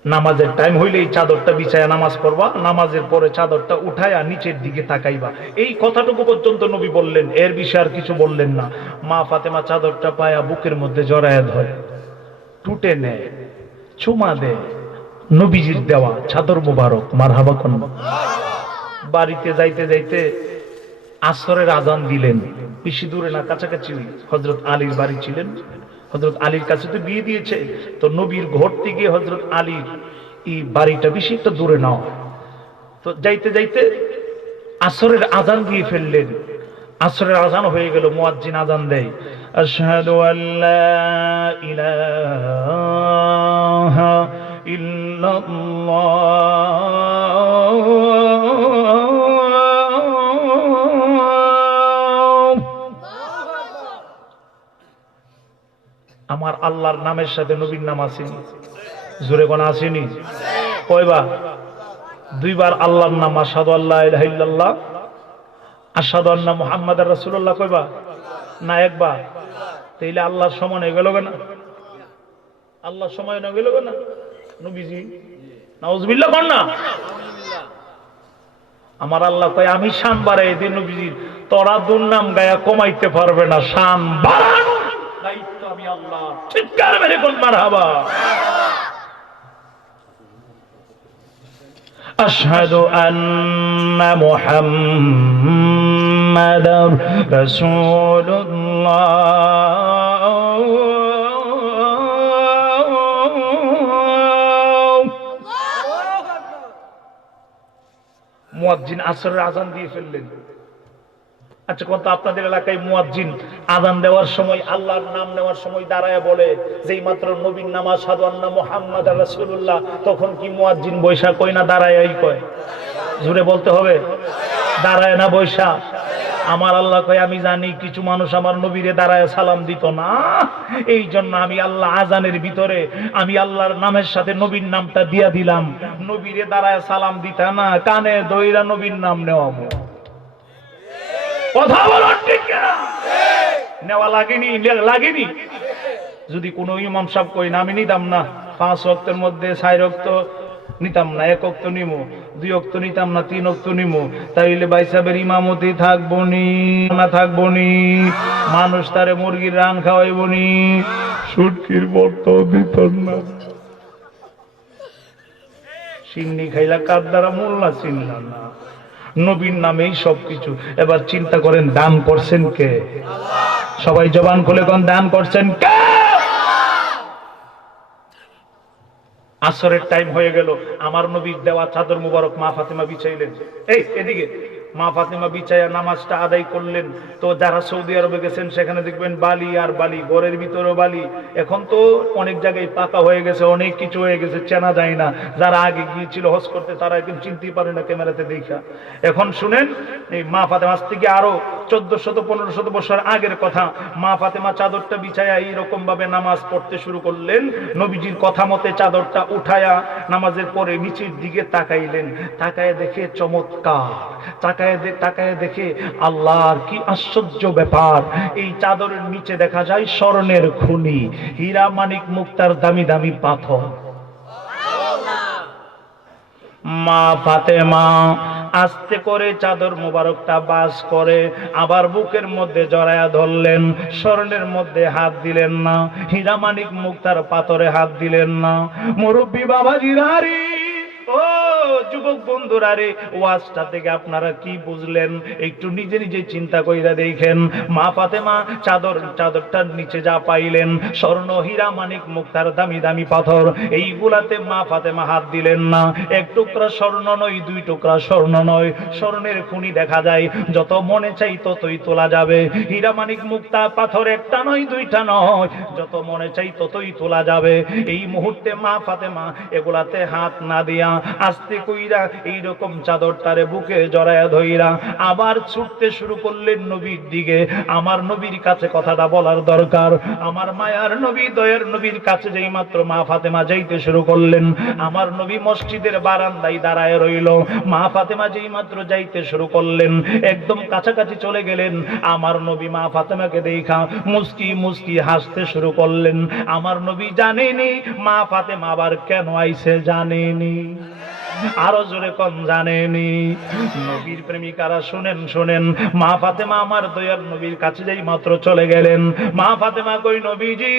নামাজের টাইম হইলে এই চাদরটা বিছায়া নামাজ পড়বা, নামাজের পরে চাদরটা উঠায়া নিচের দিকে তাকাইবা। এই কথাটুকু পর্যন্ত নবী বললেন, এর বিষয়ে আর কিছু বললেন না। মা ফাতেমা চাদরটা পায়া বুকের মধ্যে জড়ায়া ধরে, টুটে নেয়, চুমা দেয়। নবীজির দেওয়া চাদর মোবারক। মারহাবা কোন? বাড়িতে যাইতে যাইতে আসরের আজান দিলেন। বেশি দূরে না, কাছাকাছি হযরত আলীর বাড়ি ছিলেন। হযরত আলীর কাছে তো বিয়ে দিয়েছে, তো নবীর ঘর থেকে হযরত আলীর এই বাড়িটা বেশি একটা দূরে না। তো যাইতে যাইতে আসরের আজান দিয়ে ফেললেন। আসরের আজান হয়ে গেল, মুয়াজ্জিন আজান দেয়, আশহাদু আল্লা ইলাহা ইল্লাল্লাহ, আমার আল্লাহর নামের সাথে নবীর নাম আসেনি, জোরে কোন আসেনি? কয়বার? 2 বার আল্লাহর নাম, আশহাদু আল্লা ইলাহা ইল্লাল্লাহ, আশহাদু আন্না মুহাম্মাদার রাসূলুল্লাহ। কয়বার? না, একবার। তাইলে আল্লাহর সমান হয়ে গেল না? আল্লাহর সমান হয়ে গেল না নবীজি? নাউজুবিল্লাহ কোন না? আমার আল্লাহ কয়, আমি শান বাড়াই দিই নবীজির, তোরা দুর্নাম গায়া কমাইতে পারবে না, শান বাড়ানোর দায়িত্ব আমি আল্লাহ। চিৎকার মেরে কোন মারহাবা। আশহাদু আন্না মুহাম্মাদার রাসূলুল্লাহ। মুয়াজ্জিন আসরের আজান দিয়ে ফেললেন। আচ্ছা, কত আপনাদের এলাকায় মুয়াজ্জিন আযান দেওয়ার সময়, আল্লাহর নাম নেওয়ার সময় দাঁড়ায় বলে যেই মাত্র নবীর নাম আশহাদু আন্না মুহাম্মাদার রাসূলুল্লাহ, তখন কি মুয়াজ্জিন বৈশা কয় না দাঁড়ায়ই কয়? জোরে বলতে হবে, দাঁড়ায় না বৈশা? আমার আল্লাহ কয় আমি জানি কিছু মানুষ আমার নবীরে দাঁড়ায় সালাম দিত না, এই জন্য আমি আল্লাহ আজানের ভিতরে আমি আল্লাহর নামের সাথে নবীর নামটা দিয়া দিলাম। নবীরে দাঁড়ায় সালাম দিতা না, কানে দইরা নবীর নাম নেওয়াবো। কথা বলো ঠিক না? নেওয়া লাগেনি? লাগেনি? যদি কোনো ইমাম সাহেব কই না আমি নিতাম না, 5 ওয়াক্তের মধ্যে 4 ওয়াক্ত নিতাম না, 1 ওয়াক্ত নিমু, 2 ওয়াক্ত নিতাম না, 3 ওয়াক্ত নিমু, তাইলে ভাই সাহেবের ইমামতি থাকবো নি না থাকবো নি? মানুষ তারে মুরগির রান খাওয়াইব নি? সুটকির বর্ত দিত না। সিন্নি খাইলা কার দ্বারা মোল্লা চিনলা না, নবীর নামেই সবকিছু। এবার চিন্তা করেন দান করছেন কে? সবাই জবান খুলে কোন দান করছেন কে? আসরের টাইম হয়ে গেল, আমার নবীর দেওয়া চাদর মুবারক মা ফাতেমা বিছাইলেন। এই এদিকে মা ফাতেমা বিছাইয়া নামাজটা আদায় করলেন। তো যারা সৌদি আরবে গেছেন সেখানে দেখবেন বালি আর বালি, ঘরের ভিতরেও বালি। এখন তো অনেক জায়গায় পাকা হয়ে গেছে, অনেক কিছু হয়ে গেছে, চেনা যায় না। যারা আগে গিয়েছিল হজ করতে তারা একদম চিনতেই পারে না ক্যামেরাতে দেখা। এখন শুনেন, এই মা ফাতেমা আজ থেকে আরো 1400-1500 বছর আগের কথা, মা ফাতেমা চাদরটা বিছাইয়া এইরকম ভাবে নামাজ পড়তে শুরু করলেন। নবীজির কথা মতে চাদরটা উঠায়া নামাজের পরে নিচের দিকে তাকাইলেন। তাকায় দেখে চমৎকার, তাকায় দেখে আল্লাহর কি আশ্চর্য ব্যাপার। এই চাদরের নিচে দেখা যায় স্বর্ণের খনি, হীরা মানিক মুক্তার দামি দামি পাথর। মা ফাতেমা আস্তে করে চাদর মোবারকটা বাস করে আবার বুকের মধ্যে জড়ায়া ধরলেন। স্বর্ণের মধ্যে হাত দিলেন না, হীরা মানিক মুক্তার পাথরে হাত দিলেন না। মুরব্বী বাবাজিরা রে, ও যুবক বন্ধুরা রে, ওয়াজটা থেকে আপনারা কি বুঝলেন একটু নিজে নিজে চিন্তা কইরা দেখেন। মা ফাতেমা চাদরটার নিচে যা পাইলেন স্বর্ণ, হীরা মানিক মুক্তার দামি দামি পাথর, এইগুলাতে মা ফাতেমা হাত দিলেন না। 1 টুকরা স্বর্ণ নয়, 2 টুকরা স্বর্ণ নয়, স্বর্ণের খনি দেখা যায়, যত মনে চাই ততই তোলা যাবে। হীরা মানিক মুক্তা পাথর 1টা নয় 2টা নয়, যত মনে চাই ততই তোলা যাবে। এই মুহূর্তে মা ফাতেমা এগুলাতে হাত না দিয়া আস্তে কইরা এইরকম চাদরটারে বুকে জড়ায়া ধইরা আবার ছুটতে শুরু করলেন নবীর দিকে। আমার নবীর কাছে কথাটা বলার দরকার। আমার মায়ার নবী, দয়ার নবীর কাছে যেই মাত্র মা ফাতেমা যাইতে শুরু করলেন, আমার নবী মসজিদের বারান্দায় দাঁড়ায় রইল। মা ফাতেমা যেই মাত্র যাইতে শুরু করলেন, একদম কাছাকাছি চলে গেলেন। আমার নবী মা ফাতেমাকে দেখা মুস্কি মুস্কি হাসতে শুরু করলেন। আমার নবী জানেনি মা ফাতেমা আবার কেন আইছে, জানেনি। আরো জোরে কোন জানেনি? নবীর প্রেমিকারা শুনেন শুনেন, মা ফাতেমা আমার দয়ার নবীর কাছে যেই মাত্র চলে গেলেন, মা ফাতেমা কই নবীজি,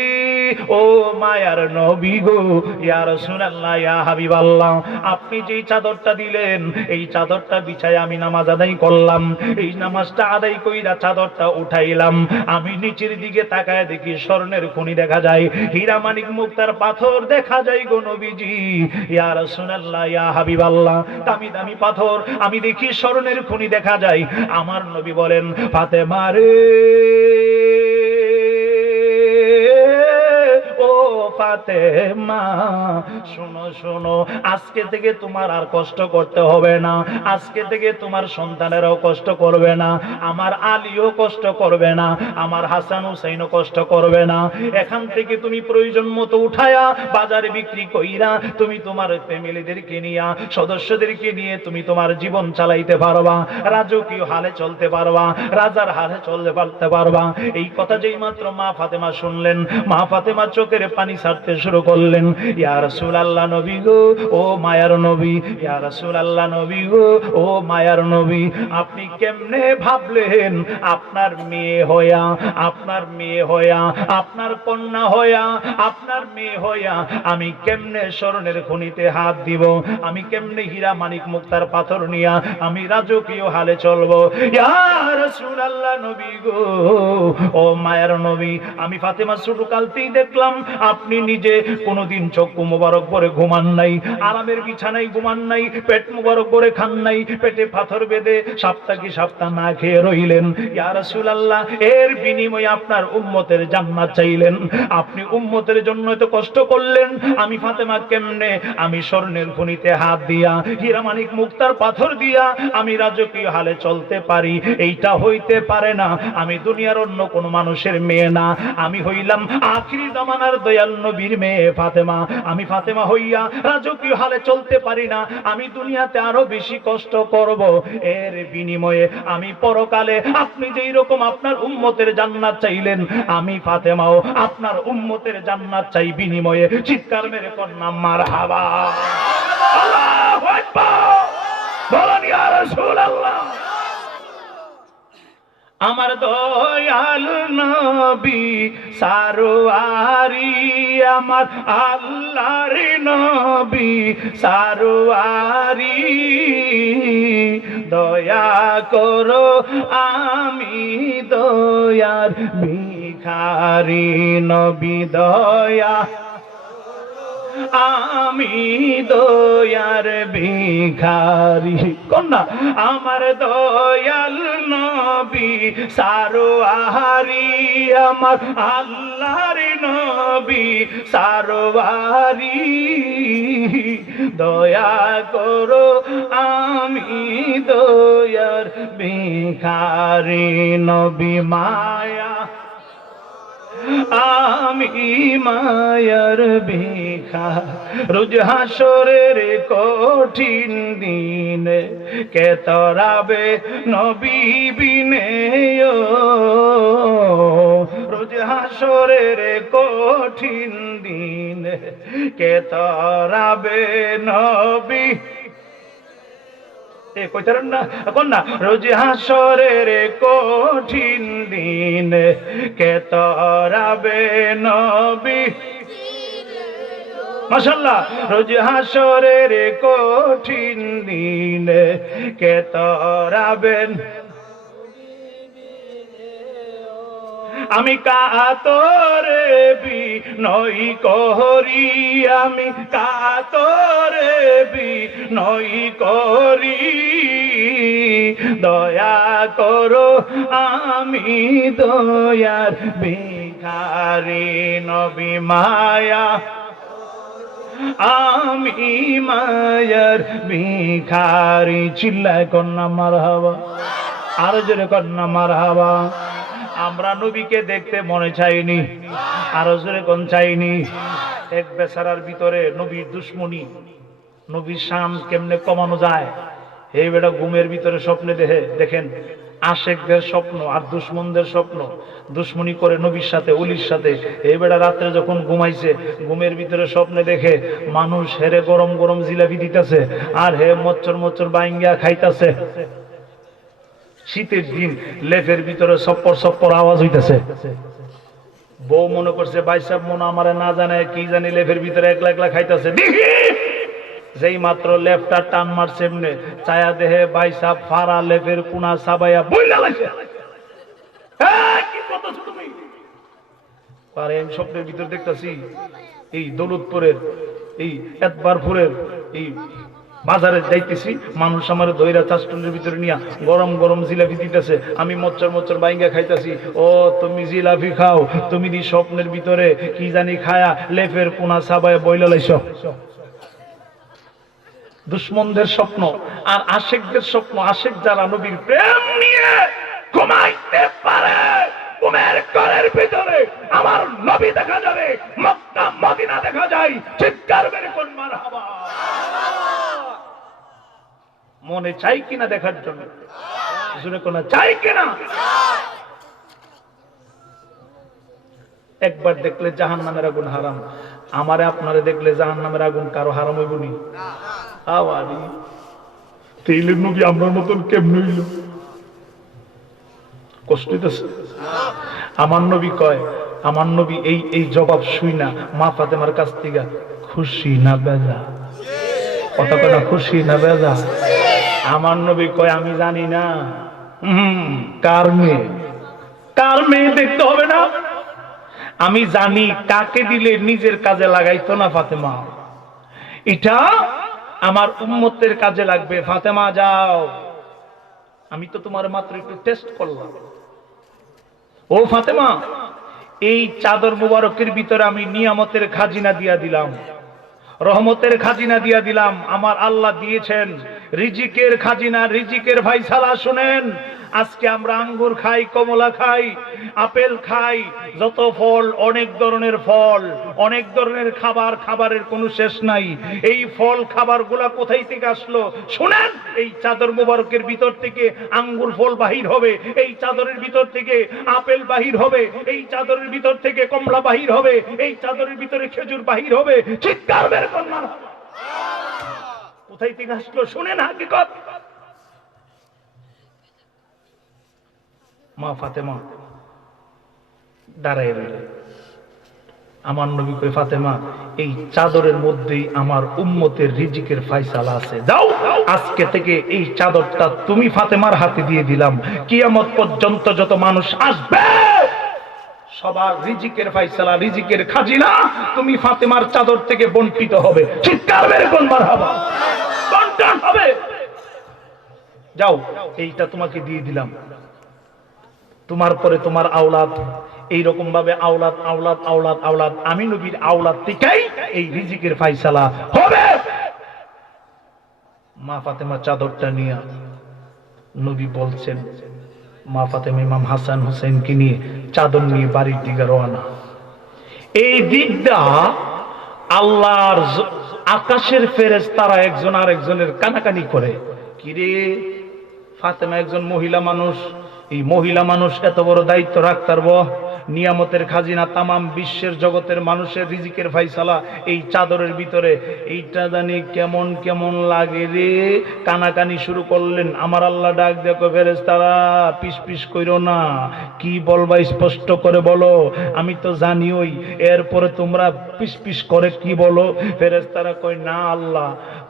ও মায়ার নবী গো, ইয়া রাসূলুল্লাহ, ইয়া হাবিবাল্লাহ, আপনি যেই চাদরটা দিলেন এই চাদরটা বিছায় আমি নামাজ আদায় করলাম। এই নামাজটা আদায় কইরা চাদরটা উঠাইলাম, আমি নিচের দিকে তাকায় দেখি স্বর্ণের খনি দেখা যায়, হীরা মানিক মুক্তার পাথর দেখা যায় গো নবীজি, ইয়া রাসূলুল্লাহ, ইয়া হাবিবাল্লাহ, দামি দামি পাথর আমি দেখি, স্বর্ণের খনি দেখা যায়। আমার নবী বলেন, ফাতেমা রে, ও ফাতেমা, শোনো শোনো, আজকে থেকে তোমার আর কষ্ট করতে হবে না, আজকে থেকে তোমার সন্তানেরাও কষ্ট করবে না, আমার আলীও কষ্ট করবে না, আমার হাসান হুসাইনও কষ্ট করবে না। এখান থেকে তুমি প্রয়োজন মতো উঠায়া বাজারে বিক্রি কইরা তুমি তোমার ফ্যামিলিদেরকে নিয়ে, সদস্যদেরকে নিয়ে তুমি তোমার জীবন চালাইতে পারবা, রাজকীয় হালে চলতে পারবা, রাজার হালে চলতে পারবা। এই কথা যেই মাত্র মা ফাতেমা শুনলেন, মা ফাতেমা চোখের পানি ছাড়তে শুরু করলেন। ইয়া রাসূলুল্লাহ নবী গো, ও মায়ার নবী, ইয়া রাসূলুল্লাহ নবী গো, ও মায়ার নবী, আপনি কেমনে ভাবলেন আপনার মেয়ে হইয়া, আপনার মেয়ে হইয়া, আপনার কন্যা হইয়া, আপনার মেয়ে হইয়া আমি কেমনে স্বর্ণের খনিতে হাত দিব, আমি কেমনে হীরা মানিক মুক্তার পাথর নিয়া আমি রাজকীয় হালে চলবো। ইয়া রাসূলুল্লাহ নবী গো, ও মায়ার নবী, আমি ফাতেমা ছোট কালতেই দেখলাম আপনি নিজে কোনোদিন চক্ষু মোবারক করে ঘুমান নাই, আরামের বিছানায় ঘুমান নাই, পেট মোবারক করে খান নাই, পেটে পাথর বেঁধে সপ্তাহ কি সপ্তাহ না খেয়ে রইলেন। ইয়া রাসূলুল্লাহ, এর বিনিময়ে আপনার উম্মতের জান্নাত চাইলেন, আপনি উম্মতের জন্য এত কষ্ট করলেন, আমি ফাতেমা কেমনে আমি স্বর্ণের খনিতে হাত দিয়া, হীরামানিক মুক্তার পাথর দিয়া আমি রাজকীয় হালে চলতে পারি? এইটা হইতে পারে না। আমি দুনিয়ার অন্য কোন মানুষের মেয়ে না, আমি হইলাম আখিরি জামানার দয়াল নবীর মেয়ে ফাতেমা। আমি ফাতেমা হইয়া রাজকীয় হালে চলতে পারি না, আমি দুনিয়াতে আরো বেশি কষ্ট করব। এর বিনিময়ে আমি পরকালে আপনি যেই রকম আপনার উম্মতের জান্নাত চাইলেন, আমি ফাতেমাও আপনার উম্মতের জান্নাত চাই বিনিময়ে। চিৎকার মেরে কন্যা মারহাবা, আল্লাহু আকবার, বলেন ইয়া রাসূলুল্লাহ। আমার দয়াল নবী সারোয়ারি, আমার আল্লাহর নবী সারোয়ারি, দয়া করো আমি দয়ার ভিখারি, নবী দয়া আমি দয়ার ভিখারি। কন্যা আমার দয়াল নবী সারোয়ারি, আমার আল্লাহর নবী সারোয়ারি, দয়া করো আমি দয়ার ভিখারি, নবী মায়া আমি মায়ার ভিখা। রোজ হাসরের কঠিন দিনে কে তরাবে নবী বিনে, রোজ হাসরের কঠিন দিনে কে তরাবে নবী, কইতারেন না কন্যা, রোজ হাসরের কঠিন দিন কে তরাবে নবী, মাশাআল্লাহ, রোজ হাসরের কঠিন দিন কে তরাবেন। আমি কাতরে বিনয় করি, আমি কাতরে বিনয় করি, দয়া করো আমি দয়ার ভিখারি, নবী মায়া আমি মায়ার ভিখারি। চিল্লায় কন্যা মারহাবা, আরো জোরে কন্যা মারহাবা। আমরা নবীকে দেখতে মনে চাইনি, আরো জোরে কোন চাইনি। এক বেচারার ভিতরে নবীর দুশ্মনী, নবীর শান কেমনে কমানো যায়, এই বেটা ঘুমের ভিতরে স্বপ্নে দেখেন আশেকদের স্বপ্ন আর দুশ্মনদের স্বপ্ন, দুশ্মনী করে নবীর সাথে ওলির সাথে। এই বেটা রাত্রে যখন ঘুমাইছে, ঘুমের ভিতরে স্বপ্নে দেখে মানুষ হেরে গরম গরম জিলাপি দিতেছে, আর হে মচ্চর মচ্চর বাইঙ্গা খাইতেছে। শীতের দিন লেফের ভিতরে সপ্পর সপ্পর আওয়াজ হইতেছে। বউ মনে করছে ভাই সাহেব মনে আমারে না জানে কি জানি লেফের ভিতরে একলা একলা খাইতেছে। যেই মাত্র লেফটা টান মারছে এমনি ছায়া দেহে ভাই সাহেব ফারা লেফের কোনা সাবাইয়া বইলা লাগছে। কি করতেছো তুমি? আরে আমি স্বপ্নের ভিতর দেখতেছি এই দৌলতপুরের এই এতবারপুরের এই বাজারে যাইতেছি, মানুষ আমার দইরা চাষটুলের ভিতরে নিয়ে গরম গরম জিলাপি দিতেছে, আমি মচ্চর মচ্চর বাইঙ্গা খাইতেছি। ও তুমি জিলাপি খাও, তুমি দি স্বপ্নের ভিতরে কি জানি খায়া লেফের কোনা সাবায় বইলা লাইছ। দুশ্মনদের স্বপ্ন আর আশেকদের স্বপ্ন। আশেক যারা নবীর প্রেম নিয়ে ঘুমাইতে পারে, ঘুমের ঘরের ভিতরে আমার নবী দেখা যাবে, মক্কা মদিনা দেখা যায়। চিৎকার মেরে কোন মারহাবা। মনে চাই কিনা দেখার জন্য, শুনে কোন চাই কিনা? একবার দেখলে জাহান্নামের আগুন হারাম, আমারে আপনারে দেখলে জাহান্নামের আগুন কারো হারাম হইব নি? আওয়ারি তেইলের নবী আমরার মতন কেমন হইল? কষ্ট হইতেছে। আমার নবী কয়, আমার নবী এই এই জবাব শুই না মা ফাতেমার কাছ থেকে খুশি না বেজা? কথা কথা খুশি না বেজা? আমার নবী কয় আমি জানি না কার মেয়ে, কার মেয়ে দেখতে হবে না, আমি জানি কাকে দিলে নিজের কাজে লাগাইতো না ফাতেমা, এটা আমার উম্মতের কাজে লাগবে। ফাতেমা যাও, আমি তো তোমার মাত্র একটু টেস্ট করলাম। ও ফাতেমা, এই চাদর মুবারকের ভিতরে আমি নিয়ামতের খাজিনা দিয়া দিলাম, রহমতের খাজিনা দিয়া দিলাম। আমার আল্লাহ দিয়েছেন রিজিকের খাজিনা, রিজিকের ফায়সালা। শুনেন, আজকে আমরা আঙ্গুর খাই, কমলা খাই, আপেল খাই, যত ফল, অনেক ধরনের ফল, অনেক ধরনের খাবার, খাবারের কোনো শেষ নাই। এই ফল খাবারগুলা কোথায় থেকে আসলো? শুনেন, এই চাদর মুবারকের ভিতর থেকে আঙ্গুর ফল বাহির হবে, এই চাদরের ভিতর থেকে আপেল বাহির হবে, এই চাদরের ভিতর থেকে কমলা বাহির হবে, এই চাদরের ভিতরে খেজুর বাহির হবে। চিৎকার বের করুন না, কোথায় থেকে আসলো? শুনেন হাকিকত। মা ফাতেমা দাঁড়ায় রইল। আমার নবী কই, ফাতেমা, এই চাদরের মধ্যেই আমার উম্মতের রিজিকের ফয়সালা আছে। যাও, আজকে থেকে এই চাদরটা তুমি ফাতেমার হাতে দিয়ে দিলাম। কিয়ামত পর্যন্ত যত মানুষ আসবে সবার রিজিকের ফয়সালা, রিজিকের খাজিনা তুমি ফাতেমার চাদর থেকে বণ্টিত হবে। চিৎকার বের করুন মারহাবা, বণ্টন হবে। যাও, এইটা তোমাকে দিয়ে দিলাম, তোমার পরে তোমার আওলাদ, এইরকম ভাবে আওলাদ আওলাদ আওলাদ আওলাদ, আমি নবীর আওলাদ থেকেই এই রিজিকের ফয়সালা হবে। মা ফাতেমা চাদরটা নিয়ে, নবী বলছেন, মা ফাতেমা ইমাম হাসান হোসেনকে নিয়ে চাদর নিয়ে বাড়ির দিকে রওনা। এই দিকটা আল্লাহর আকাশের ফেরেশতারা একজন আরেকজনের কানাকানি করে, কিরে ফাতেমা একজন মহিলা মানুষ, এই মহিলা মানুষ এত বড় দায়িত্ব রাখতে পারবো? নিয়ামতের খাজিনা, তামাম বিশ্বের জগতের মানুষের রিজিকের ফয়সালা এই চাদরের ভিতরে, এইটা জানি কেমন কেমন লাগে রে। কানাকানি শুরু করলেন। আমার আল্লাহ ডাক দেখো, ফেরেশতারা পিস পিস কইরো না, কি বলবা স্পষ্ট করে বলো, আমি তো জানি ওই, এরপরে তোমরা পিস পিস করে কি বলো? ফেরেশতারা কই, না আল্লাহ,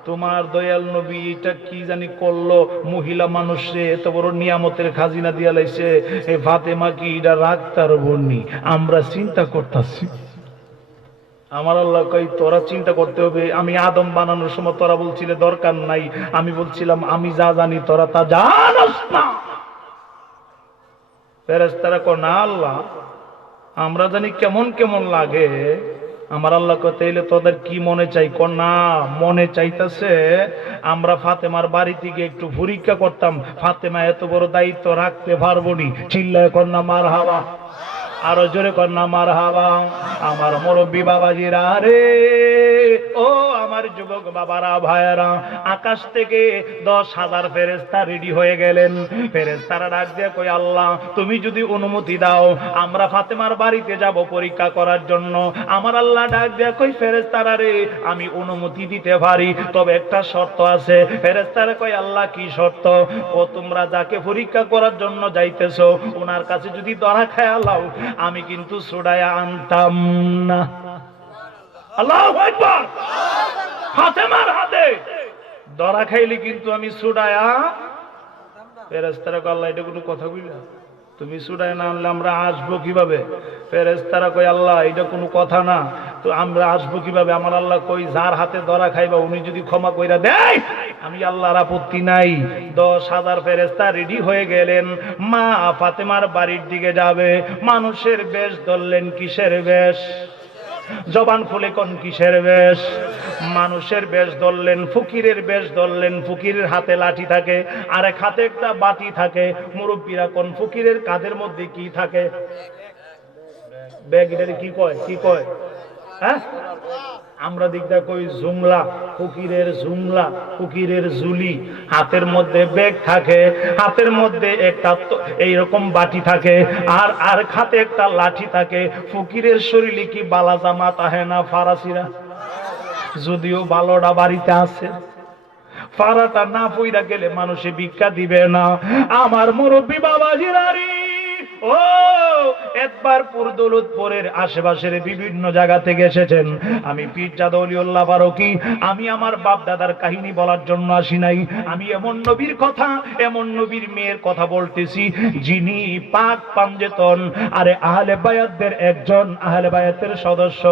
তোমার দয়াল নবী এটা কি জানি করলো, মহিলা মানুষে এত বড় নিয়ামতের খাজিনা দিয়া লাইছে, এই ফাতেমা কি এটা রাখতার বন্নি, আমরা চিন্তা করতেছি। আমার আল্লাহ কই, তোরা চিন্তা করতে হবে? আমি আদম বানানোর সময় তোরা বলছিলে দরকার নাই, আমি বলছিলাম আমি যা জানি তোরা তা জানোস না। ফেরেশতারা কয়, না আল্লাহ, আমরা জানি কেমন কেমন লাগে। আমার আল্লাহ কয়, তাইলে তোদের কি মনে চাই? কর না, মনে চাইতেছে আমরা ফাতেমার বাড়ি থেকে একটু পরীক্ষা করতাম, ফাতেমা এত বড় দায়িত্ব রাখতে পারবো নি। চিল্লায় কর না মারহাবা, আরো জোরে কর না মারহাবা। আমার মুরব্বী বাবাজিরা রে, ও আমার যুবক বাবারা, ভাইয়েরা, আকাশ থেকে 10,000 ফেরেশতা রেডি হয়ে গেলেন। ফেরেশতারা ডাক দিয়ে কই, আল্লাহ তুমি যদি অনুমতি দাও আমরা ফাতেমার বাড়িতে যাব পরীক্ষা করার জন্য। আমার আল্লাহ ডাক দিয়ে কই, ফেরেশতারা রে, আমি অনুমতি দিতে পারি, তবে একটা শর্ত আছে। ফেরেশতারা কই, আল্লাহ কি শর্ত? ও তোমরা যাকে পরীক্ষা করার জন্য যাইতেছো ওনার কাছে যদি ধরা খায়া লাও, আমি কিন্তু ছুড়াইয়া আনতাম না। আল্লাহু আকবার। ফাতেমার হাতে ধরা খাইলে কিন্তু আমি ছুড়াইয়া, ফেরেশতারা কয়, আল্লাহ এটা কোনো কথা কইলা? তুমি ছুড়াই না আনলে আমরা আসবো কিভাবে? ফেরেশতারা কয়, আল্লাহ এটা কোনো কথা না, তো আমরা আসবো কিভাবে? আমার আল্লাহ কই, যার হাতে ধরা খাইবা উনি যদি ক্ষমা কইরা দেয় আমি আল্লাহর আপত্তি নাই। 10,000 ফেরেশতা রেডি হয়ে গেলেন, মা ফাতেমার বাড়ির দিকে যাবে। মানুষের বেশ ধরলেন, কিসের বেশ? জবান খুলে কোন কিসের বেশ? মানুষের বেশ ধরলেন, ফকিরের বেশ ধরলেন। ফকিরের হাতে লাঠি থাকে, আরেক হাতে একটা বাটি থাকে। মুরব্বীরা কোন ফকিরের কাঁধের মধ্যে কি থাকে? ব্যাগ। এটারে কি কয়? কি কয়? হ্যাঁ, আমরা দিকটা কই জুমলা। ফকিরের জুমলা, ফকিরের ঝুলি। হাতের মধ্যে ব্যাগ থাকে, হাতের মধ্যে একটা এইরকম বাটি থাকে, আর আর হাতে একটা লাঠি থাকে। ফকিরের শরীরে কি বালা জামা তাহে না? ফারাসিরা যদিও ভালোটা বাড়িতে আছে, ফারাটা না পইরা গেলে মানুষে ভিক্ষা দিবে না। আমার মুরব্বী বাবাজিরা রে, ও একবার দৌলতপুরের আশেপাশের বিভিন্ন জায়গা থেকে এসেছেন। আমি পীরজাদা ওলিউল্লাহ ফারুকী, আমি আমার বাপ দাদার কাহিনী বলার জন্য আসি নাই। আমি এমন নবীর কথা, এমন নবীর মেয়ের কথা বলতেছি যিনি পাক পাঞ্জেতন, আরে আহলে বায়াতদের একজন, আহলে বায়াতের সদস্য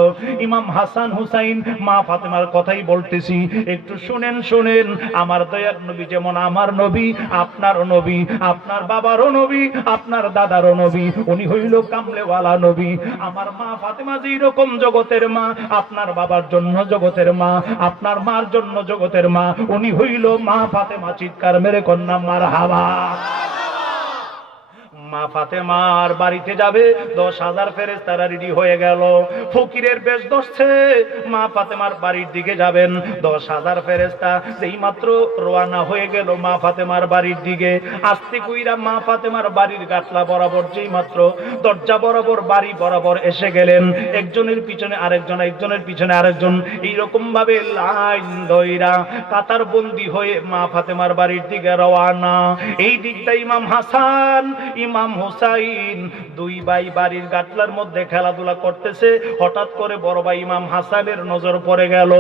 ইমাম হাসান হুসাইন মা ফাতেমার কথাই বলতেছি। একটু শুনেন শুনেন, আমার দয়ার নবী যেমন আমার নবী, আপনার নবী, আপনার বাবারও নবী, আপনার দাদারও নবী, উনি হইল কামলেওয়ালা নবী। আমার মা ফাতেমা যেই রকম জগতের মা, আপনার বাবার জন্য জগতের মা, আপনার মার জন্য জগতের মা, উনি হইল মা ফাতেমা। চিৎকার মেরে কন্যা মারহাবা। মা ফাতেমার বাড়িতে যাবে, 10,000 ফেরেশতারা রেডি হয়ে গেল, ফকিরের বেশ ধরছে। মা ফাতেমার বাড়ির দিকে যাবেন, 10,000 ফেরেশতা যেই মাত্র রওনা হয়ে গেল মা ফাতেমার বাড়ির দিকে। আস্তে কইরা মা ফাতেমার বাড়ির গাটলা বরাবর যেই মাত্র দরজা বরাবর, বাড়ি বরাবর এসে গেলেন, একজনের পিছনে আরেকজন, একজনের পিছনে আরেকজন, এইরকম ভাবে লাইন ধইরা কাতার বন্দী হয়ে মা ফাতেমার বাড়ির দিকে রওনা। এই দিকটা ইমাম হাসান, ইমাম হুসাইন দুই ভাই বাড়ির গাটলার মধ্যে খেলাধুলা করতেছে। হঠাৎ করে বড় ভাই ইমাম হাসানের নজর পড়ে গেল,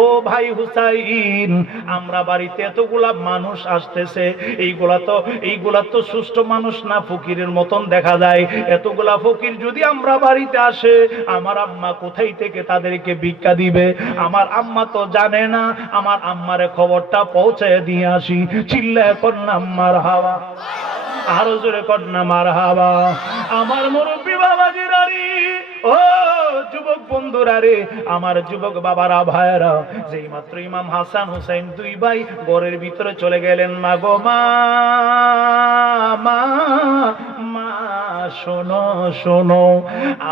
ও ভাই হুসাইন, আমরা বাড়িতে এতগুলা মানুষ আসতেছে, এইগুলা তো সুষ্ঠ মানুষ না, ফকিরের মতন দেখা যায়। এতগুলা ফকির যদি আমরা বাড়িতে আসে, আমার আম্মা কোথায় থেকে তাদেরকে ভিক্ষা দিবে? আমার আম্মা তো জানে না, আমার আম্মারে খবরটা পৌঁছে দিয়ে আসি। চিল্লায় কন্যা মারহাবা, আরো জোরে কন্যা মারহাবা। আমার মুরব্বী বাবাজিরা রে, ও যুবক বন্ধুরা রে, আমার যুবক বাবারা ভাইরা, যেই মাত্র ইমাম হাসান হুসাইন দুই ভাই ঘরের ভিতরে চলে গেলেন, মা গো মা, মা মা শোনো শোনো,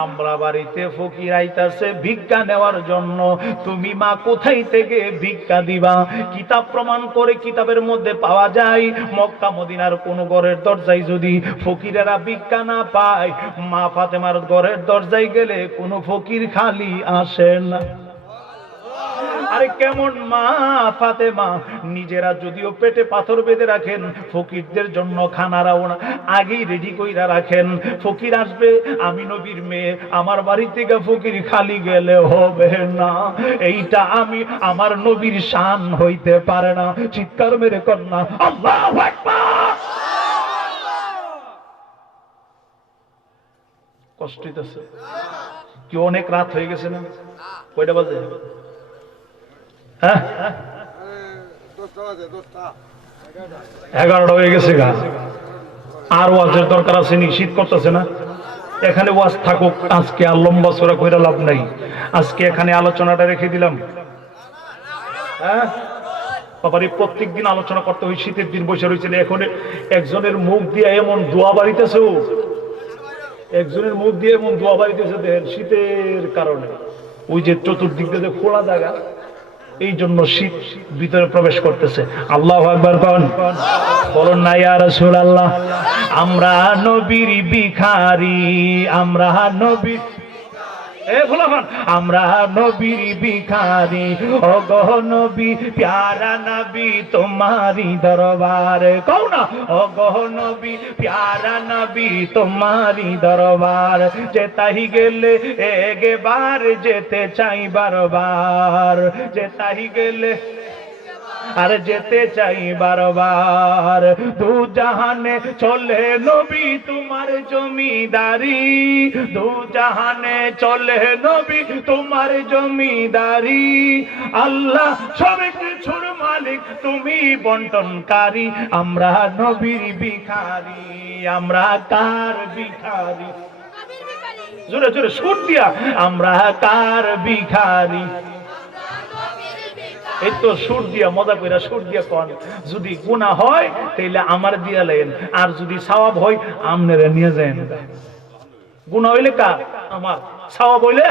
আমরা বাড়িতে ফকির আইতাছে ভিক্ষা নেওয়ার জন্য, তুমি মা কোথায় থেকে ভিক্ষা দিবা? কিতাব প্রমাণ করে, কিতাবের মধ্যে পাওয়া যায় মক্কা মদিনার কোন ঘরের দরজায় যদি ফকিরেরা ভিক্ষা না পায়, মা ফাতেমার ঘরের দরজায় গেলে কোনো ফকির খালি আসে না। আরে কেমন মা ফাতেমা, নিজেরা যদিও পেটে পাথর বেঁধে রাখেন, ফকিরদের জন্য খানারাও না আগেই রেডি কইরা রাখেন। ফকির আসবে, আমি নবীর মেয়ে, আমার বাড়ি থেকে ফকির খালি গেলে হবে না। এইটা আমি আমার নবীর শান হইতে পারে না। চিৎকার মেরে কন্যা আল্লাহু আকবার। কষ্ট হইতেছে কি? অনেক রাত হয়ে গেছে না? কয়টা বাজে? হ্যাঁ, 11টা হয়ে গেছে গা। আর ওয়াজের দরকার আছে নি? শীত করতেছে না? এখানে ওয়াজ থাকুক, আজকে আর লম্বা চড়া কইরা লাভ নাই। আজকে এখানে আলোচনাটা রেখে দিলাম। হ্যাঁ বাবারে, প্রত্যেক দিন আলোচনা করতে হয়। শীতের দিন বসে রয়েছিল, এখন একজনের মুখ দিয়ে এমন দোয়া বাড়িতেছে, একজনের মুখ দিয়ে এমন দোয়া বাড়িতেছে দেখেন, শীতের কারণে। ওই যে চতুর্দিক দিয়ে খোলা জায়গা, এই জন্য শীত ভিতরে প্রবেশ করতেছে। আল্লাহু আকবার বলুন না ইয়া রাসূলুল্লাহ। আমরা নবীর ভিখারি, আমরা নবীর, আমরা নবীর ভিখারি, ও গো নবী প্যারা নবী তোমারি দরবারে, কও না, ও গো নবী প্যারা নবী তোমারি দরবার, যেতাই গেলে একবার যেতে চাই বারবার, যেতাই গেলে আর যেতে চাই বারবার। দু জাহানে চলে নবী তোমার জমিদারি, দু জাহানে চলে নবী তোমার জমিদারি, আল্লাহ সব কিছুর মালিক, তুমি বন্টনকারী। আমরা নবীর ভিখারি, আমরা কার ভিখারি? জোরে জোরে সুর দিয়া, আমরা কার ভিখারি? এই তো সুর দিয়া, মজা কইরা সুর দিয়া কন। যদি গুনাহ হয় তাইলে আমার দিয়া লেন, আর যদি সওয়াব হয় আমনেরা নিয়ে যান। গুনাহ হইলে কার? আমার। সওয়াব হইলে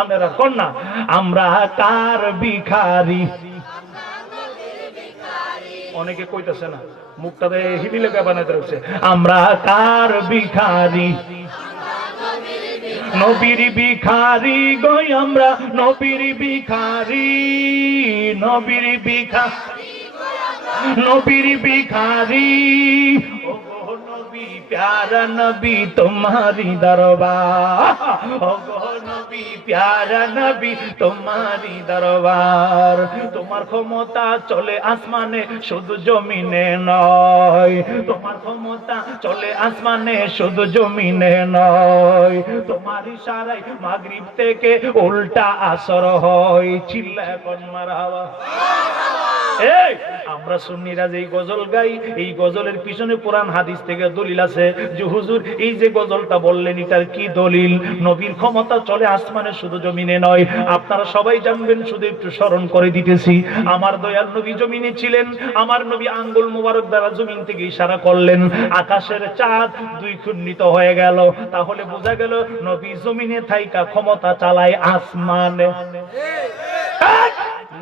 আমনেরা। কোন না, আমরা কার ভিখারি? অনেকে কইতাছে না, মুখটাতে হিবি লেখা বানাইতে রয়েছে, আমরা কার ভিখারি? নবীর ভিখারি গো আমরা, নবীর ভিখারি, নবীর ভিখারি, নবীর ভিখারি, ও গো নবী प्यारा नबी तुम्हारी दरबार, ओ नबी प्यारा नबी तुम्हारी दरबार। তোমার ক্ষমতা চলে আসমানে শুধু জমিনে নয়, তোমার ক্ষমতা চলে আসমানে শুধু জমিনে নয়, তোমার ইশারায় মাগরিব থেকে উল্টা আসর হয়। চিল্লায় কোন মারহাবা। এই আমরা সুন্নিরা যেই গজল গাই, এই গজলের পিছনে কোরআন হাদিস থেকে দলিল আছে যে হুজুর এই যে গজলটা বললেন এটার কি দলিল? নবীর ক্ষমতা চলে আসমানে শুধু জমিনে নয়। আপনারা সবাই জানবেন, শুধু একটু স্মরণ করে দিতেছি। আমার দয়াল নবী জমিনে ছিলেন, আমার নবী আঙ্গুল মুবারক দ্বারা জমিন থেকে ইশারা করলেন, আকাশের চাঁদ দুই খণ্ডিত হয়ে গেল। তাহলে বোঝা গেল নবী জমিনে থাইকা ক্ষমতা চালায় আসমানে।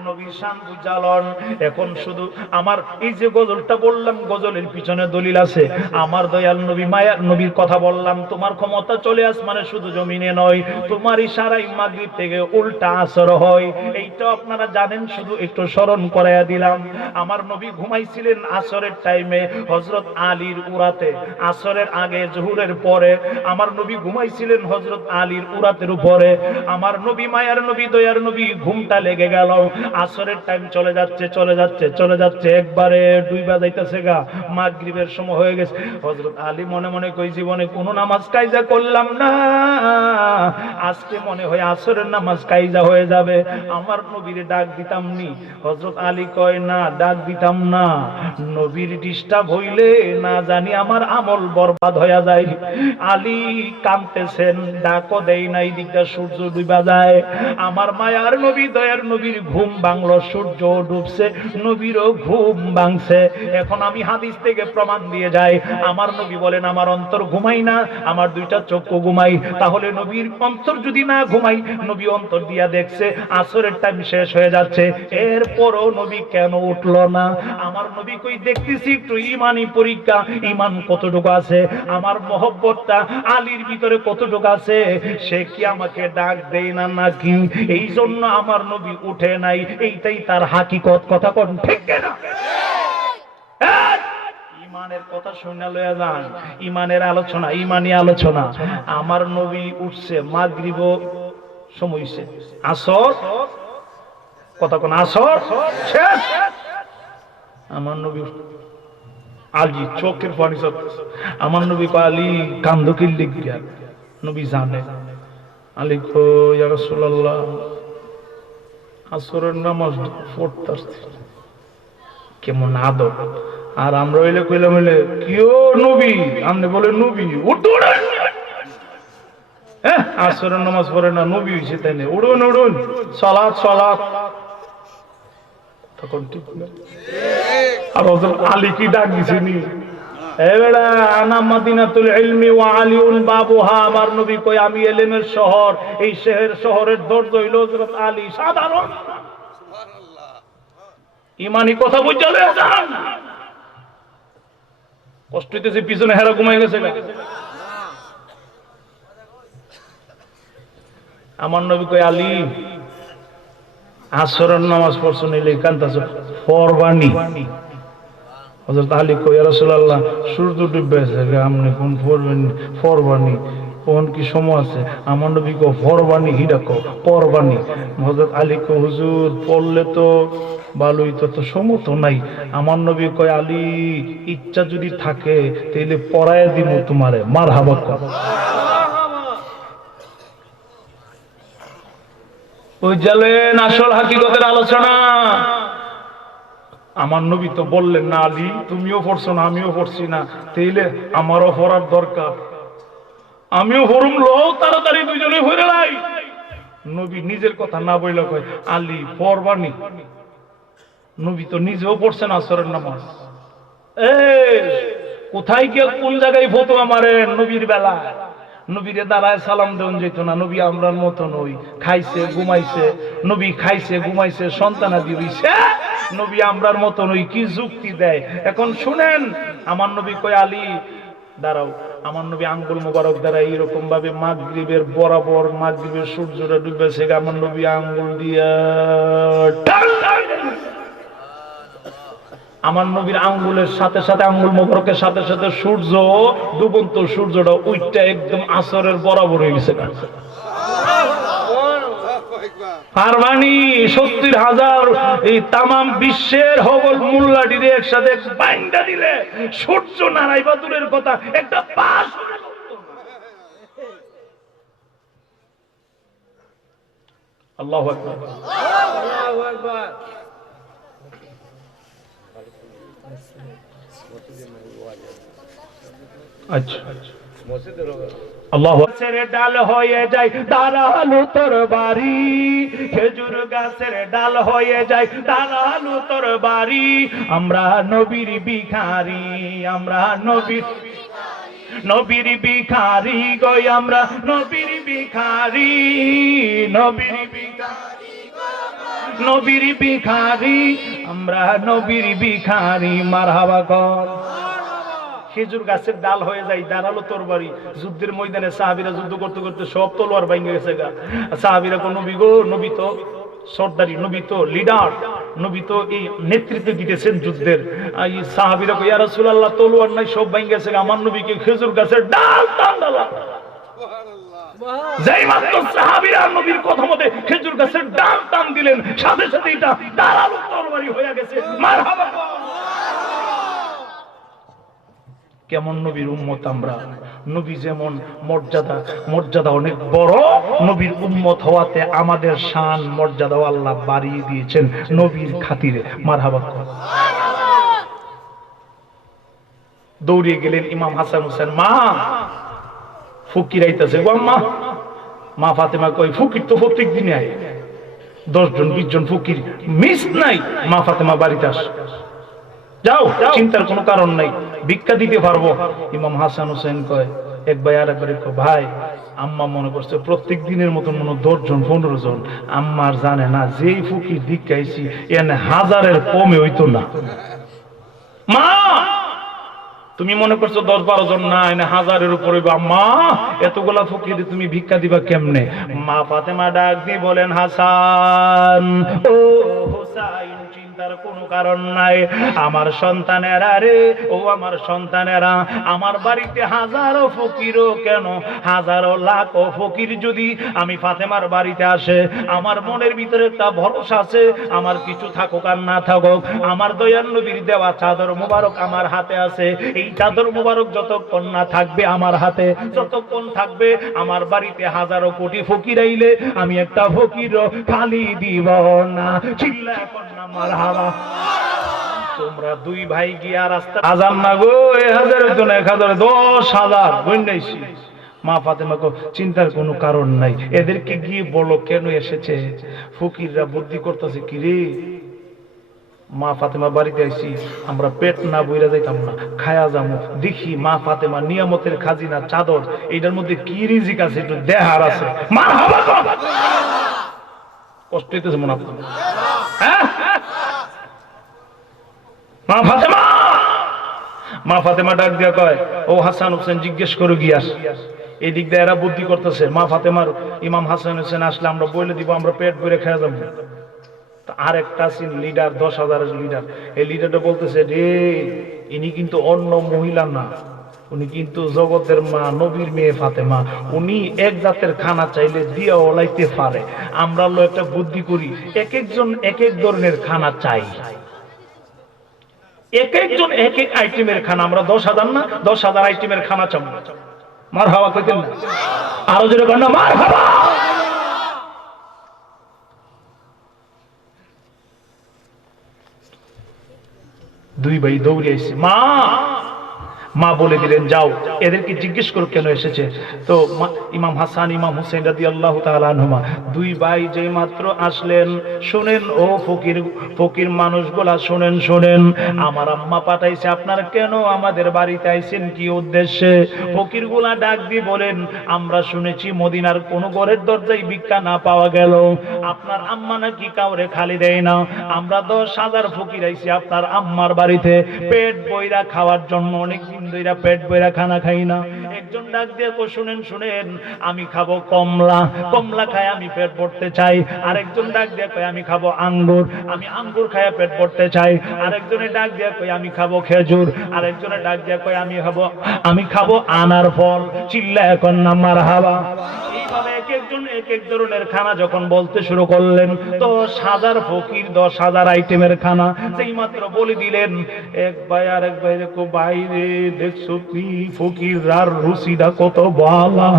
নবীর শান বুঝালন। এখন শুধু আমার এই যে গজলটা বললাম, গজলের পিছনে দলিল আছে। আমার দয়াল নবী মায়ার নবীর কথা বললাম, তোমার ক্ষমতা চলে আসমানে শুধু জমিনে নয়, তোমার ইশারায় মাগরিব থেকে উল্টা আসর হয়। এইটা আপনারা জানেন, শুধু একটু স্মরণ করাইয়া দিলাম। আমার নবী ঘুমাইছিলেন আসরের টাইমে হযরত আলীর উরাতে, আসরের আগে জোহরের পরে আমার নবী ঘুমাইছিলেন হযরত আলীর উরাতের উপরে। আমার নবী মায়ার নবী দয়ার নবী ঘুমটা লেগে গেল। আসরের টাইম চলে যাচ্ছে চলে যাচ্ছে চলে যাচ্ছে, একবারে 2 বাজাইতেছে গা, মাগরিবের সময় হয়ে গেছে। হযরত আলী মনে মনে কই জীবনে কোনো নামাজ কায়জা করলাম না, আজকে মনে হয় আসরের নামাজ কায়জা হয়ে যাবে, আমার নবীর ডাক দিতাম নি। হযরত আলী কয় না, ডাক দিতাম না, নবীর ডিস্টার্ব হইলে না জানি আমার আমল বরবাদ হয়ে যায়। আলী কাঁদতেছেন, ডাকও দেই নাই, দিকটা সূর্য ডুবা যায়। আমার মায়ার নবী দয়ার নবীর ঘুম বাংলো, সূর্য ডুবছে, নবীরও ঘুম ভাঙছে। এখন আমি হাদিস থেকে প্রমাণ দিয়ে যাই, আমার নবী বলেন আমার অন্তর ঘুমাই না, আমার দুইটা চক্ষু ঘুমাই। তাহলে নবীর অন্তর যদি না ঘুমাই, নবী অন্তর দিয়া দেখছে আসরের টাইম শেষ হয়ে যাচ্ছে, এরপরও নবী কেন উঠলো না? আমার নবী কই দেখতেছি একটু ইমানি পরীক্ষা, ইমান কতটুকু আছে, আমার মহব্বতটা আলীর ভিতরে কতটুকু আছে, সে কি আমাকে ডাক দেয় না নাকি? এই জন্য আমার নবী উঠে নাই, এইটাই তার হাকিকত। কথা কোন ঠিক না? ইমানের কথা শুনে লয়া যান, ইমানের আলোচনা, ইমানি আলোচনা। আমার নবী উঠছে, মাগরিব সময় হইছে, আসর কথা কোন আসর শেষ, আমার নবী আলী চোখের পানি সব, আমার নবী কয় আলী কান্দ কি লিখিয়া? নবী জানে। আলী কয় ইয়া রাসূলুল্লাহ আসরের নামাজ পড়তাছি, কেমন আদব। আর আমরা হইলে কইলাম হইলে কিও নবী, আপনি বলে নবী উঠুন, হ্যাঁ আসরের নামাজ পড়ে না, নবী হইছে তাই না, উড়ুন উড়ুন, সালাত সালাত। তখন ঠিক না? আর হযরত আলী কি ডাক দিছেনি, এ বেটা আনা মাদিনাতুল ইলমি ওয়া আলিউন বাবুহা, আমার নবী কই আমি ইলমের শহর, এই শহরের দরজা হইল হযরত আলী। সাধারণ সুবহানাল্লাহ, ইমানি কথা বুঝালে যান। কষ্ট হইতেছে, পিছনে হেরা ঘুমাই গেছে। আমার নবী কই আলী আসরের নামাজ পড়ছ নিলে কান্তাছ ফরবানি। হযরত আলী কই ইয়া রাসূলুল্লাহ সূর্য ডুবে গেছে, আপনি কোন পড়বেন ফরবানি, কোন কি সময় আছে? আমার নবী কো ফরবানি হিডা কো পরবানি। হযরত আলী কো হুজুর পড়লে তো ভালোই, তো সময় তো নাই। আমার নবী কয় আলী ইচ্ছা যদি থাকে তাইলে পড়ায় দিব তোমারে, মারহাবা কর। বুঝলেন আসল হাকিকতের আলোচনা? আমার নবী তো বললেন না আলী তুমিও পড়ছো না আমিও পড়ছি না, তাইলে আমারও পড়ার দরকার, আমিও পড়ুম, লো তাড়াতাড়ি দুইজনে পড়ে লাই। নবী নিজের কথা না বইলে কয় আলী পড়বানি। নবী তো নিজেও পড়ছেন আসরের নামাজ। কোথায় গিয়ে কোন জায়গায় ফতোয়া মারেন নবীর বেলা? নবীরে দাঁড়ায় সালাম দেন যেত না, নবী আমরার মতো নই, খাইছে ঘুমাইছে, নবী খাইছে ঘুমাইছে, সন্তানাদি হইছে, নবী আমরার মতো নই। কি যুক্তি দেয়? এখন শুনেন, আমার নবী কয় আলী দাঁড়াও। আমার নবী আঙ্গুল মোবারক দ্বারা এইরকম ভাবে মাগরিবের বরাবর, মাগরিবের সূর্যটা ডুবেছে, আমার নবী আঙ্গুল দিয়া আমার নবীর আঙ্গুলের সাথে সাথে, আঙ্গুল মোবারকের সাথে সাথে সূর্য, ডুবন্ত সূর্যটা ওইটা একদম আসরের বরাবর হয়ে গেছে। পারবানি 70,000 এই তামাম বিশ্বের হবল মোল্লাটিরে একসাথে বাইন্দা দিলে সূর্য নারাইবা দূরের কথা, একটা পাশ। আল্লাহু আকবার, আল্লাহু আকবার। আচ্ছা, আল্লাহু গাছের ডাল হয়ে যায় দাঁড়ালো তোর বাড়ি, খেজুর গাছের ডাল হয়ে যায় দাঁড়ালো তোর বাড়ি। আমরা নবীর ভিখারি, আমরা নবীর ভিখারি গো, আমরা নবীর ভিখারি, নবীর ভিখারি, নবীর ভিখারি, আমরা নবীর ভিখারি। মারহাবা কর। খেজুর গাছের ডাল হয়ে যায় দাঁড়ালো তোর বাড়ি। যুদ্ধের ময়দানে সাহাবীরা যুদ্ধ করতে করতে সব তলোয়ার ভেঙে গেছে গা। সাহাবীরা কোন নবী গো, নবী তো সর্দারি, নবী তো লিডার, নবী তো এই নেতৃত্ব দিতেছেন যুদ্ধের। এই সাহাবীরা কই ইয়া রাসূলুল্লাহ তলোয়ার নাই, সব ভেঙে গেছে, আমার নবীকে খেজুর গাছের ডাল টানলা। যেই মাত্র সাহাবীরা নবীর কথা মতে খেজুর গাছের ডাল টান দিলেন, সাথে সাথে এটা দাঁড়ালো তরবারি হয়ে গেছে। মারহাবা। কেমন নবীর উম্মত আমরা। নবী যেমন মর্যাদা অনেক বড়, নবীর উম্মত হওয়াতে আমাদের শান মর্যাদাও আল্লাহ বাড়িয়ে দিয়েছেন নবীর খাতিরে। মারহাবা। দৌড়িয়ে গেলেন ইমাম হাসান হোসেন, মা ফকির আইতাছে গো আম্মা। মা ফাতেমা কই ফকির তো প্রত্যেক দিনে আয়, 10 জন 20 জন ফকির মিস নাই। মা ফাতেমা বাড়িতে আসে, যাও, চিন্তার কোনো কারণ নাই, ভিক্ষা দিতে পারবো। ইমাম হাসান হোসেন কয় এক ভাই আর একবার কয় ভাই, আম্মা মনে করছে প্রত্যেক দিনের মতন মনে 10 জন 15 জন। আম্মার জানে না যেই ফকির ভিক্ষাইছি এনে 1000-এর কমে হইতো না। মা তুমি মনে করছো 10-12 জন না, এনে 1000-এর উপরে। আম্মা এতগুলা ফকির তুমি ভিক্ষা দিবা কেমনে? মা ফাতেমা ডাক দিয়ে বলেন, হাসান ও হোসাইন, চিন্তার কোনো কারণ নাই। আমার সন্তানেরা রে, ও আমার সন্তানেরা, আমার বাড়িতে হাজারো ফকিরও কেন, হাজারো লাখো ফকির যদি আমি ফাতেমার বাড়িতে আসে, আমার মনের ভিতরে একটা ভরসা আছে, আমার কিছু থাকুক আর না থাকুক, আমার দয়াল নবীর দেওয়া চাদর মুবারক আমার হাতে আছে। এই চাদর মুবারক যতক্ষণ না থাকবে আমার হাতে, যতক্ষণ থাকবে আমার বাড়িতে হাজারো কোটি ফকির আইলে আমি একটা ফকিরও খালি দিব না। চিল্লায় এখন না মারহাবা। তোমরা 2 ভাই গিয়া রাস্তা আজান না গো, 1000 হইতো না, 1000 10,000 বন্যাইছি। মা ফাতেমা কো চিন্তার কোনো কারণ নাই, এদেরকে গিয়ে বলো কেন এসেছে। ফকিররা বুদ্ধি করতেছে কি রে, মা ফাতেমা বাড়িতে আইছি, আমরা পেট না বইরা যাইতাম না, খায়া যাবো। দেখি মা ফাতেমা নিয়ামতের খাজিনা চাদর, এইটার মধ্যে কি রিজিক আছে একটু দেহার আছে। মারহাবা। কষ্ট হইতেছে মনে আপনার? হ্যাঁ, মা ফাতেমা ডাক দিয়া কয়, ও হাসান হোসেন জিজ্ঞেস করো গিয়াস। এই দিক দিয়ে এরা বুদ্ধি করতেছে। মা ফাতেমার ইমাম হাসান হোসেন আসলে আমরা বলে দিব, আমরা পেট ভরে খেয়ে যাবো। আর একটা আছেন লিডার, 10,000-এর লিডার। এই লিডারটা বলতেছে রে, ইনি কিন্তু অন্য মহিলা না, উনি কিন্তু জগতের মা, নবীর মেয়ে ফাতেমা। উনি এক জাতের খানা চাইলে দিয়া ওলাইতে পারে। আমরা একটা বুদ্ধি করি, এক একজন এক এক ধরনের খানা চাই, এক একজন এক এক আইটেমের খানা। আমরা 10,000 না, 10,000 আইটেমের খানা চাই। মারহাবা কইতেন না? আরো জোরে বলেন না মারহাবা। দুই ভাই দৌড়ে এসেছে। মা বলে দিলেন যাও, এদেরকে জিজ্ঞেস করো কেন এসেছে। তো ইমাম হাসান ইমাম হুসেন রাদিয়াল্লাহু তাআলা আনহুমা 2 ভাই যেই মাত্র আসলেন, শুনেন ও ফকির মানুষগুলা, শুনেন, আমার আম্মা পাঠাইছে, আপনারা কেন আমাদের বাড়িতে আইছেন, কি উদ্দেশ্যে? ফকিরগুলা ডাক দিয়ে বলেন, আমরা শুনেছি মদিনার কোন ঘরের দরজায় ভিক্ষা না পাওয়া গেল আপনার আম্মা নাকি কাউরে খালি দেয় না। আমরা 10,000 ফকির আইছি আপনার আম্মার বাড়িতে পেট বইরা খাওয়ার জন্য, অনেকদিন ধইরা পেট বইরা খানা খাই না। একজন ডাক দিয়ে শুনেন শুনেন, আমি খাবো কমলা, কমলা খায় আমি পেট ভরতে চাই। আরেকজন ডাক দিয়ে কয় আমি খাবো আঙ্গুর, আমি আঙ্গুর খায় পেট ভরতে চাই। আরেকজনে ডাক দিয়ে কয় আমি খাবো খেজুর, আরেকজনে ডাক দিয়ে কয় আমি খাবো আনার ফল। চিল্লা এখন না মারহাবা। এইভাবে এক একজন এক এক ধরনের খানা যখন বলতে শুরু করলেন, 10,000 ফকির 10,000 আইটেমের খানা যেই মাত্র বলে দিলেন, এক ভাই আর এক ভাই দেখো বাইরে দেখছো কি ফকির আর রুচিটা কত বালা।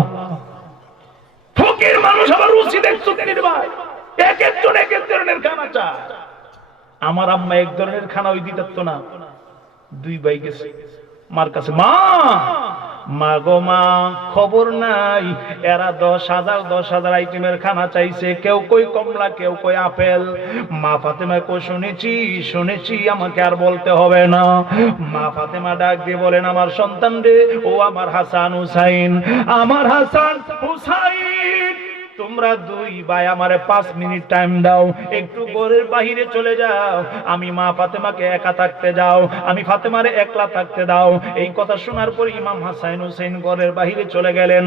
ফকির মানুষ আবার রুচি দেখছো কেন ভাই? এক একজন এক এক ধরনের খানা চায়। আমার আম্মা এক ধরনের খানা ওই দিত না, দুই ভাই গেছে মার কাছে, মা মা গো মা, খবর নাই এরা 10,000 আইটেমের খানা চাইছে, কেউ কই কমলা, কেউ কই আপেল। মা ফাতেমা কই শুনেছি আমাকে আর বলতে হবে না। মা ফাতেমা ডাক দিয়ে বলেন, আমার সন্তান রে, ও আমার হাসান হুসাইন, আমার হাসান হুসাইন, তোমরা দুই ভাই আমারে 5 মিনিট টাইম দাও, একটু ঘরের বাহিরে চলে যাও, আমি মা ফাতেমাকে একা থাকতে দাও, আমি ফাতেমারে একলা থাকতে দাও। এই কথা শোনার পর ইমাম হাসান হুসাইন ঘরের বাহিরে চলে গেলেন।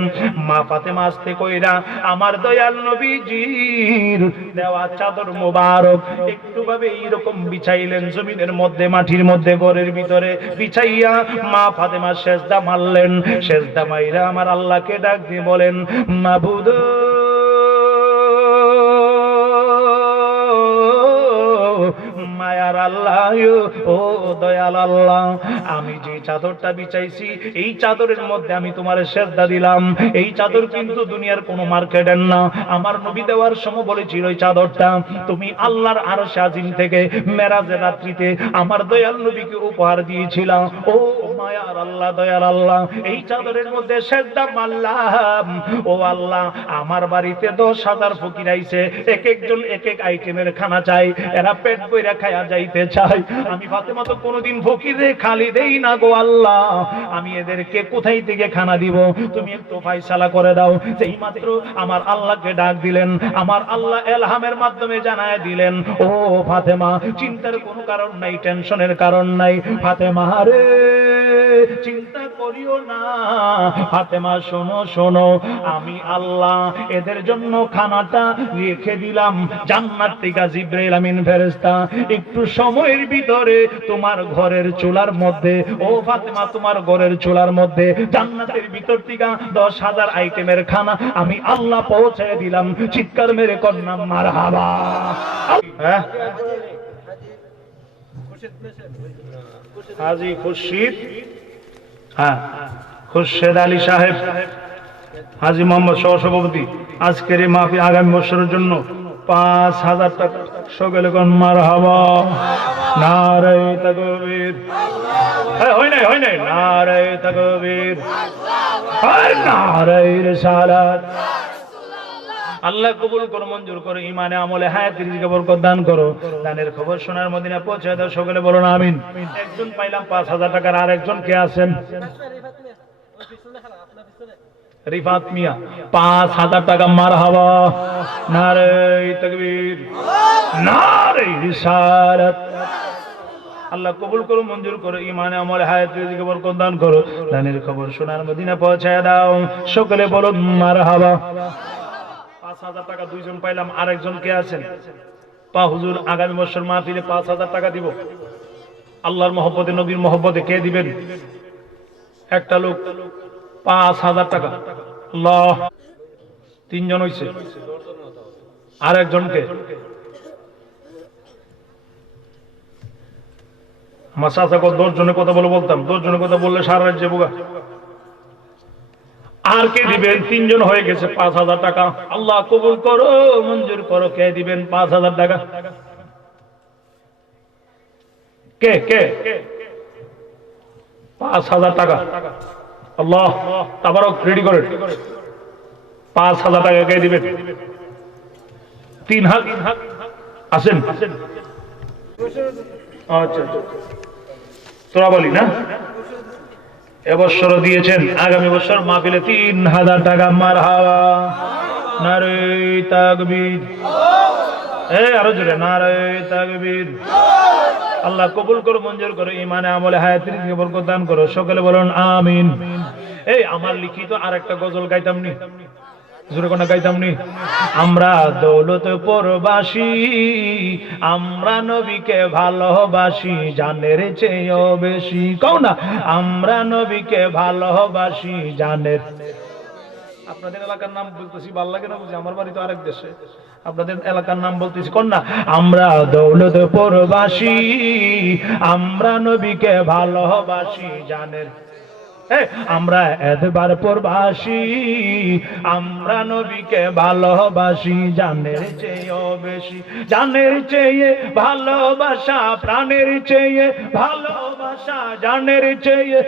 মা ফাতেমা আস্তে কইরা আমার দয়াল নবীজির দেওয়া চাদর মোবারক একটু ভাবে এইরকম বিছাইলেন জমিনের মধ্যে, মাটির মধ্যে, ঘরের ভিতরে বিছাইয়া মা ফাতেমা সেজদা মারলেন। সেজদা মাইরা আমার আল্লাহকে ডাক দিয়ে বলেন, মাবুদ মায়ার আল্লাহ, ও দয়াল আল্লাহ, আমি যে চাদরটা বিছাইছি এই চাদরের মধ্যে আমি তোমার সেজদা দিলাম। এই চাদর কিন্তু দুনিয়ার কোনো মার্কেটের না, আমার নবী দেওয়ার সময় বলেছিল এই চাদরটা তুমি আল্লাহর আরশ আজিম থেকে মেরাজের রাত্রিতে আমার দয়াল নবীকে উপহার দিয়েছিলাম। ও মায়ার আল্লাহ, দয়াল আল্লাহ, এই চাদরের মধ্যে সেজদা মারলাম। ও আল্লাহ, আমার বাড়িতে 10,000 ফকির আইছে, এক একজন এক এক আইটেমের খানা চাই, এরা পেট বইরা খায়া যাইতে চাই। আমি ফাতেমা তো কোনোদিন ফকিরে খালি দেই না গো আল্লাহ, আমি এদেরকে কোথায় থেকে খানা দিব, তুমি একটু ফয়সালা করে দাও। যেই মাত্র আমার আল্লাহকে ডাক দিলেন, আমার আল্লাহ এলহামের মাধ্যমে জানায় দিলেন, ও ফাতেমা, চিন্তার কোনো কারণ নাই, টেনশনের কারণ নাই। ফাতেমা রে, চিন্তা করিও না। ফাতেমা শোনো শোনো, আমি আল্লাহ এদের জন্য খানাটা রেখে দিলাম জান্নাত থেকে জিবরাইল আমিন ফেরেশতা একটু সময়ের ভিতরে তোমার ঘরের চুলার মধ্যে, ও ফাতেমা, তোমার ঘরের চুলার মধ্যে জান্নাতের ভিতর থেকে 10,000 আইটেমের খানা আমি আল্লাহ পৌঁছে দিলাম। চিৎকার মেরে কন্যা মারহাবা। হ্যাঁ, হাজী খুরশিদ, হ্যাঁ, খুরশেদ আলী সাহেব, হাজী মোহাম্মদ সহসভাপতি, আজকের এই মাহফিল আগামী বছরের জন্য 5,000 টাকা। সকলে কোন মারহাবা। নারে তাকবীর। হয় নাই নারে তাকবীর, নারে রিসালাত। আল্লাহ কবুল করো, মঞ্জুর করো, ইমানে আমলে হায়াতের রিজিকে বরকত দান করো। দানের খবর সোনার মদিনা পৌঁছে দাও। সকলে বলুন আমিন। একজন পাইলাম 5,000 টাকার, আর একজন কে আছেন? রিফাত মিয়া, 5,000 টাকা। মারহাবা। নারে তাকবীর, নারে রিসালাত। আল্লাহ কবুল করো, মঞ্জুর করো, ইমানে আমলে হায়াতের রিজিকে বরকত দান করো। দানের খবর সোনার মদিনা পৌঁছে দাও। সকলে বলুন মারহাবা। 5,000 টাকা দুইজন পাইলাম, আরেকজন কে আছেন? হুজুর, আগামী বছর মাহফিলে 5,000 টাকা দিব আল্লাহর মহব্বতে, নবীর মহব্বতে। কে দিবেন? একটা লোক 5,000 টাকা। আল্লাহ, 3 জন হইছে। আরেকজনকে আমার চাচা 10 জনের কথা বলতাম, 10 জনের কথা বললে সারা রাজ্যে বোগা। আর কে দিবেন? 3 জন হয়ে গেছে। 5,000 টাকা। আল্লাহ কবুল করো, মঞ্জুর করো। কে দিবেন 5,000 টাকা? কে কে? 5,000 টাকা। আল্লাহ তাবারক, রেডি করেন। 5,000 টাকা কে দিবেন? 3 হাত আছেন? আচ্ছা, তোরা বলি না, এবছর দিয়েছেন, আগামী বছর মাহফিলে 3,000 টাকা। মারহাবা। নারে তাকবীর। আরো জোরে, নারে তাকবীর। আল্লাহ কবুল করো, মঞ্জুর করো, ইমানে আমলে হায়াতের রিজিকে বরকত দান করো। সকলে বলুন আমিন। এই আমার লিখিত আর একটা গজল গাইতাম নি, জোরে কোনা গাইতাম নি। আমরা দৌলতপুরবাসী, আমরা নবীকে ভালোবাসি জানের চেয়েও বেশি। কও না, আমরা নবীকে ভালোবাসি জানের। আপনাদের এলাকার নাম বলতেছি, ভালো লাগে না বুঝি? আমার বাড়ি তো আরেক দেশে, আপনাদের এলাকার নাম বলতেছি। কোন না, আমরা দৌলতপুরবাসী, আমরা নবীকে ভালোবাসি জানের। আমরা এতবার পরবাসী, আমরা নবীকে ভালোবাসি জানের চেয়েও বেশি। জানের চেয়ে ভালোবাসা, প্রাণের চেয়ে ভালোবাসা, জানের চেয়ে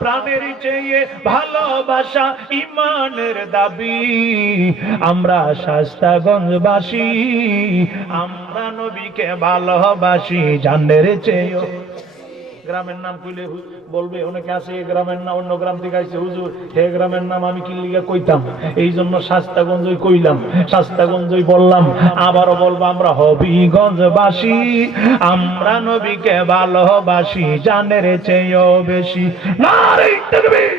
প্রাণের চেয়ে ভালোবাসা ইমানের দাবি। আমরা শাস্তাগঞ্জবাসী, আমরা নবীকে ভালোবাসি জানের চেয়ে। গ্রামের নাম কইলে বলবে অনেকে আছে গ্রামের নাম, অন্য গ্রাম থেকে আইছে হুজুর হে গ্রামের নাম আমি কি লিগা কইতাম, এই জন্য শাস্তাগঞ্জই কইলাম, শাস্তাগঞ্জই বললাম। আবারও বলবো, আমরা হবিগঞ্জবাসী, আমরা নবীকে ভালোবাসি জানের চেয়েও বেশি। নারে তাকবীর।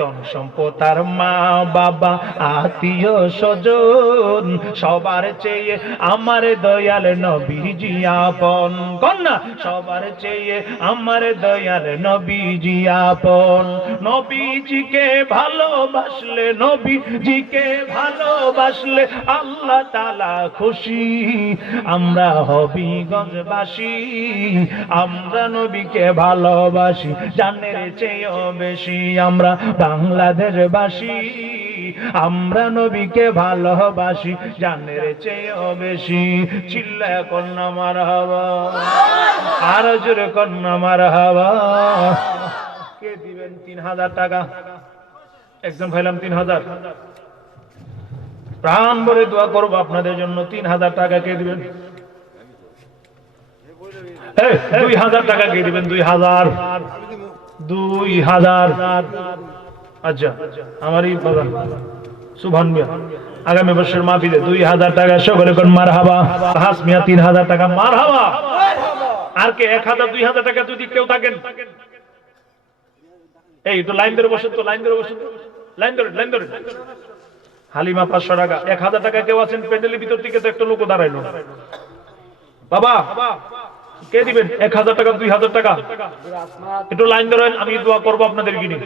ধন সম্পদ আর মা বাবা আত্মীয় স্বজন, সবার চেয়ে আমার দয়াল নবীজি আপন। কন্যা, সবার চেয়ে আমার দয়াল নবীজি আপন। নবীজিকে ভালোবাসলে, নবীজিকে ভালোবাসলে আল্লাহ তাআলা খুশি। আমরা হবিগঞ্জবাসী, আমরা নবীকে ভালোবাসি জানের চেয়েও বেশি। আমরা বাংলাদেশবাসী, আমরা নবীকে ভালোবাসি জানের চেয়েও বেশি। চিল্লায়া কন্যা মারহাবা, আর জোরে কন্যা মারহাবা। কে দিবেন 3000 টাকা? একজন ভাইলাম 3000। প্রাণ ভরে দোয়া করবো আপনাদের জন্য। 3000 টাকা কে দিবেন? 2000 টাকা কে দিবেন? 2000। আচ্ছা, আমারই বাবা সুবহান মিয়া আগামী বছর মাহফিলে 2000 টাকা সকলে কোন মারহাবা। হাস মিয়া 3000 টাকা মারহাবা। আর কে 1000 2000 টাকা যদি কেউ থাকেন, এই একটু লাইন ধরে বসেন তো, লাইন ধরে বসেন তো, লাইন ধরে। হালিমা 500 টাকা। 1000 টাকা কেউ আছেন প্যান্ডেলের ভিতর থেকে? তো একটা লোক দাঁড়াইলো। বাবা কে দিবেন? 1000 টাকা 2000 টাকা? একটু লাইন ধরেন, আমি দোয়া করবো আপনাদের কিনে।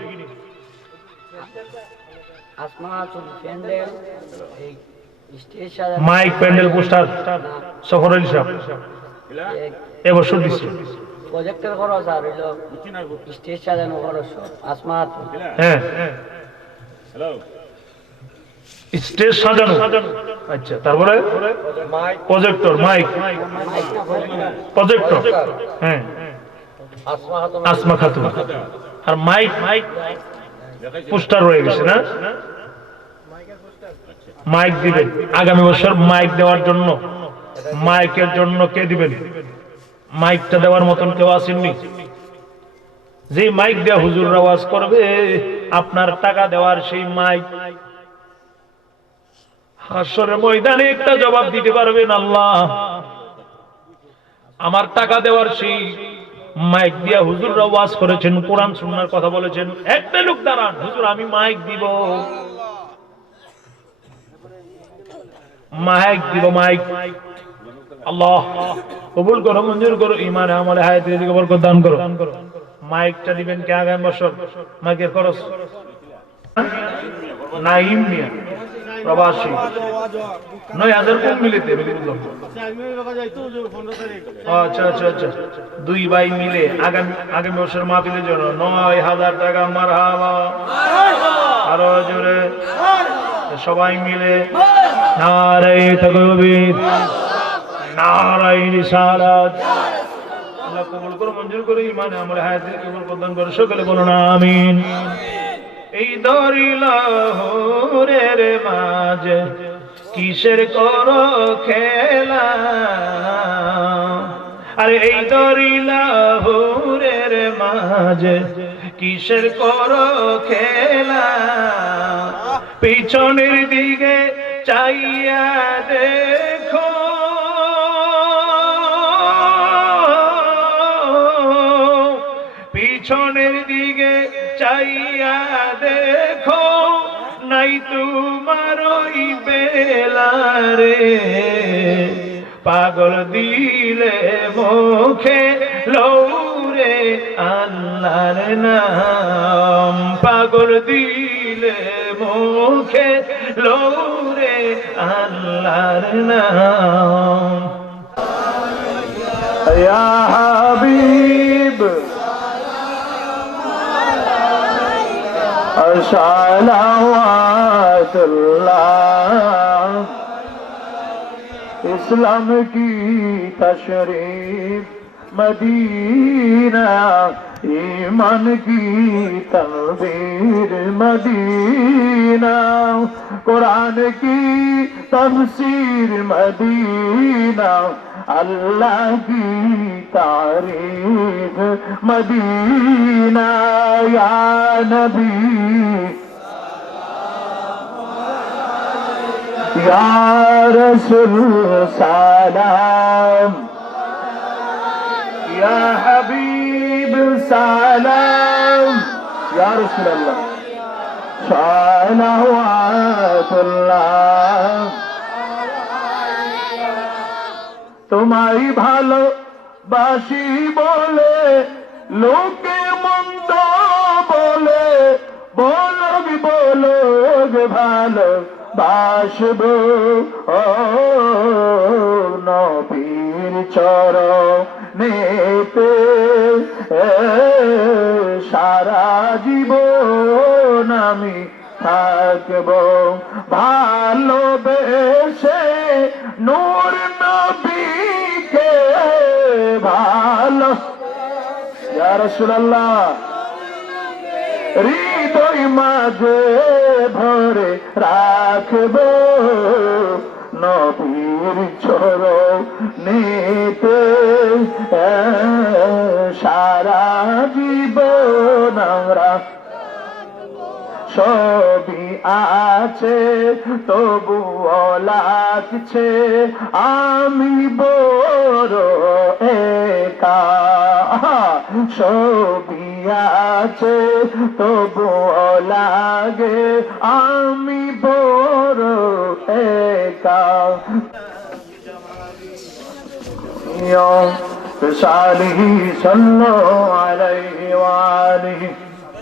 মাইক, প্যান্ডেল, পোস্টার সফর আলী সাহেব এবছর দিচ্ছে। প্রজেক্টের খরচ আর হইল স্টেজ সাজানো খরচ আসমাত। হ্যাঁ, স্টেজ সাজানো। আচ্ছা, তারপরে প্রজেক্টর, মাইক, প্রজেক্টর। হ্যাঁ, আসমা খাতুন। আর মাইক, পোস্টার রয়ে গেছে না? মাইক দিবেন আগামী বছর। মাইক দেওয়ার জন্য, মাইকের জন্য কে দিবেন? মাইকটা দেওয়ার মতন কেউ আসেননি? যে মাইক দেওয়া হুজুররা ওয়াজ করবে, আপনার টাকা দেওয়ার সেই মাইক হাসরের ময়দানে একটা জবাব দিতে পারবেন, আল্লাহ আমার টাকা দেওয়ার সেই মাইক দিয়া হুজুররা ওয়াজ করেছেন, কোরআন সুন্নাহর কথা বলেছেন। একটা লোক দাঁড়ান, হুজুর আমি মাইক দিব, মাইক দিব, মাইক। আল্লাহ কবুল করো, মঞ্জুর করো, ঈমান আমলে হায়াতে রিজিকে বরকত দান করো। মাইকটা দিবেন কে আগামী বছর? মাইকের খরচ নাইম মিয়া প্রবাসী 9000 কম মিলিতে। আচ্ছা আচ্ছা আচ্ছা, দুই ভাই মিলে আগামী বছর মাহফিলের জন্য 9000 টাকা। মারহাবা। আরো জোরে সবাই মিলে নারে তাকবীর, নারে রিসালাত। আল্লাহ কবুল করো, মঞ্জুর করে, ঈমান আমলে হায়াতে কবুল প্রদান করো। সকলে বলুন আমিন। এই দরিলাহরের মাঝে কিসের করো খেলা, আরে এই দরিলাহরের মাঝে কিসের করো খেলা, পিছনের দিকে চাইয়া দেখো নাই তোমার ওই বেলারে পাগল দিলে মুখে লৌরে আল্লাহর নাম পাগল দিলে মুখে লৌরে আল্লাহর নাম ইয়া হাবিব सलावतुल्लाह इस्लाम की तशरीफ मदीना ईमान की तनवीर मदीना कुरान की तफसीर मदीना अल्लाह की तारीफ मदीना या नबी या रसूल सलाम या हबीब सलाम या रसूल अल्लाह सलावतुल्लाह তোমায় ভালোবাসি বলে লোকে মন্দ বলে বলগ ভালো বাসবো ও নবীর চরণেতে সারা জীবন আমি থাকবো ভালোবেসে নূর নবীকে ভালো ইয়া রাসূলুল্লাহ হৃদয় মাঝে ভরে রাখবো নবীর চরণেতে সারা জীবন আমরা সবই আছে তবুও লাগছে আমি বড় একা সবই আছে তবুও লাগে আমি বড় একা সালিহি সাল্লাল্লাহু আলাইহি ওয়া আলিহি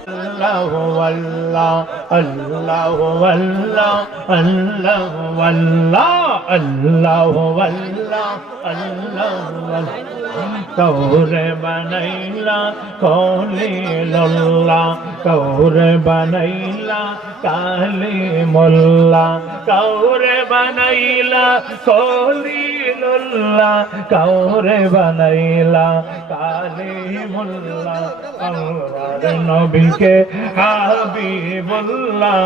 الله والله الله والله الله والله الله والله الله কৌরে বানাইলা খলিলুল্লাহ কৌরে বানাইলা কালিমুল্লাহ কৌরে বানাইলা খলিলুল্লাহ কৌরে বানাইলা কালিমুল্লাহ আল্লাহর নবীকে হাবিবুল্লাহ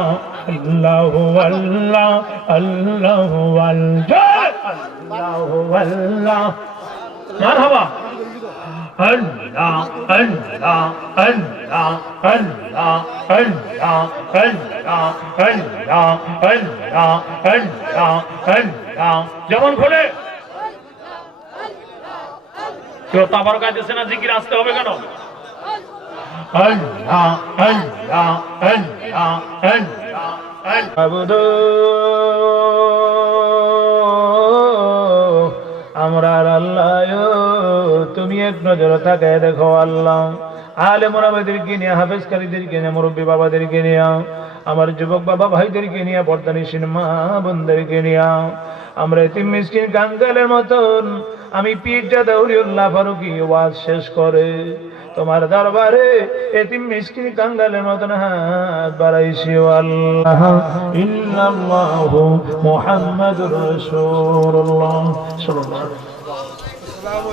আল্লাহু আল্লাহ আল্লাহু আল্লাহু আল্লাহ মারহাবা আল্লাহ আল্লাহ আল্লাহ আল্লাহ আল্লাহ আল্লাহ আল্লাহ আল্লাহ আল্লাহ আল্লাহ যেমন খোলে কেউ তাবার গাইতেছে না জিকির আসতে হবে কেন আল্লাহ আল্লাহ আল্লাহ আল্লাহ আবুদু আমরা আল্লাহ তুমি এক নজর তাকায় দেখো আল্লাহ আলেম ওলামাদেরকে নিয়ে হাফেজকারীদেরকে নিয়ে মুরব্বী বাবাদেরকে নিয়ে আমার যুবক বাবা ভাইদেরকে নিয়ে পর্দানিসীন মা বোনদেরকে নিয়ে আমরা এতিম মিসকিন কাঙ্গালের মতন আমি পীরজাদা ওলিউল্লাহ ফারুকী ওয়াজ শেষ করে তোমার দরবারে এতিম মিসকিন কাঙ্গালের মতন হাত বাড়াইছি আল্লাহ ইল্লাল্লাহু মুহাম্মাদুর রাসূলুল্লাহ সাল্লাল্লাহু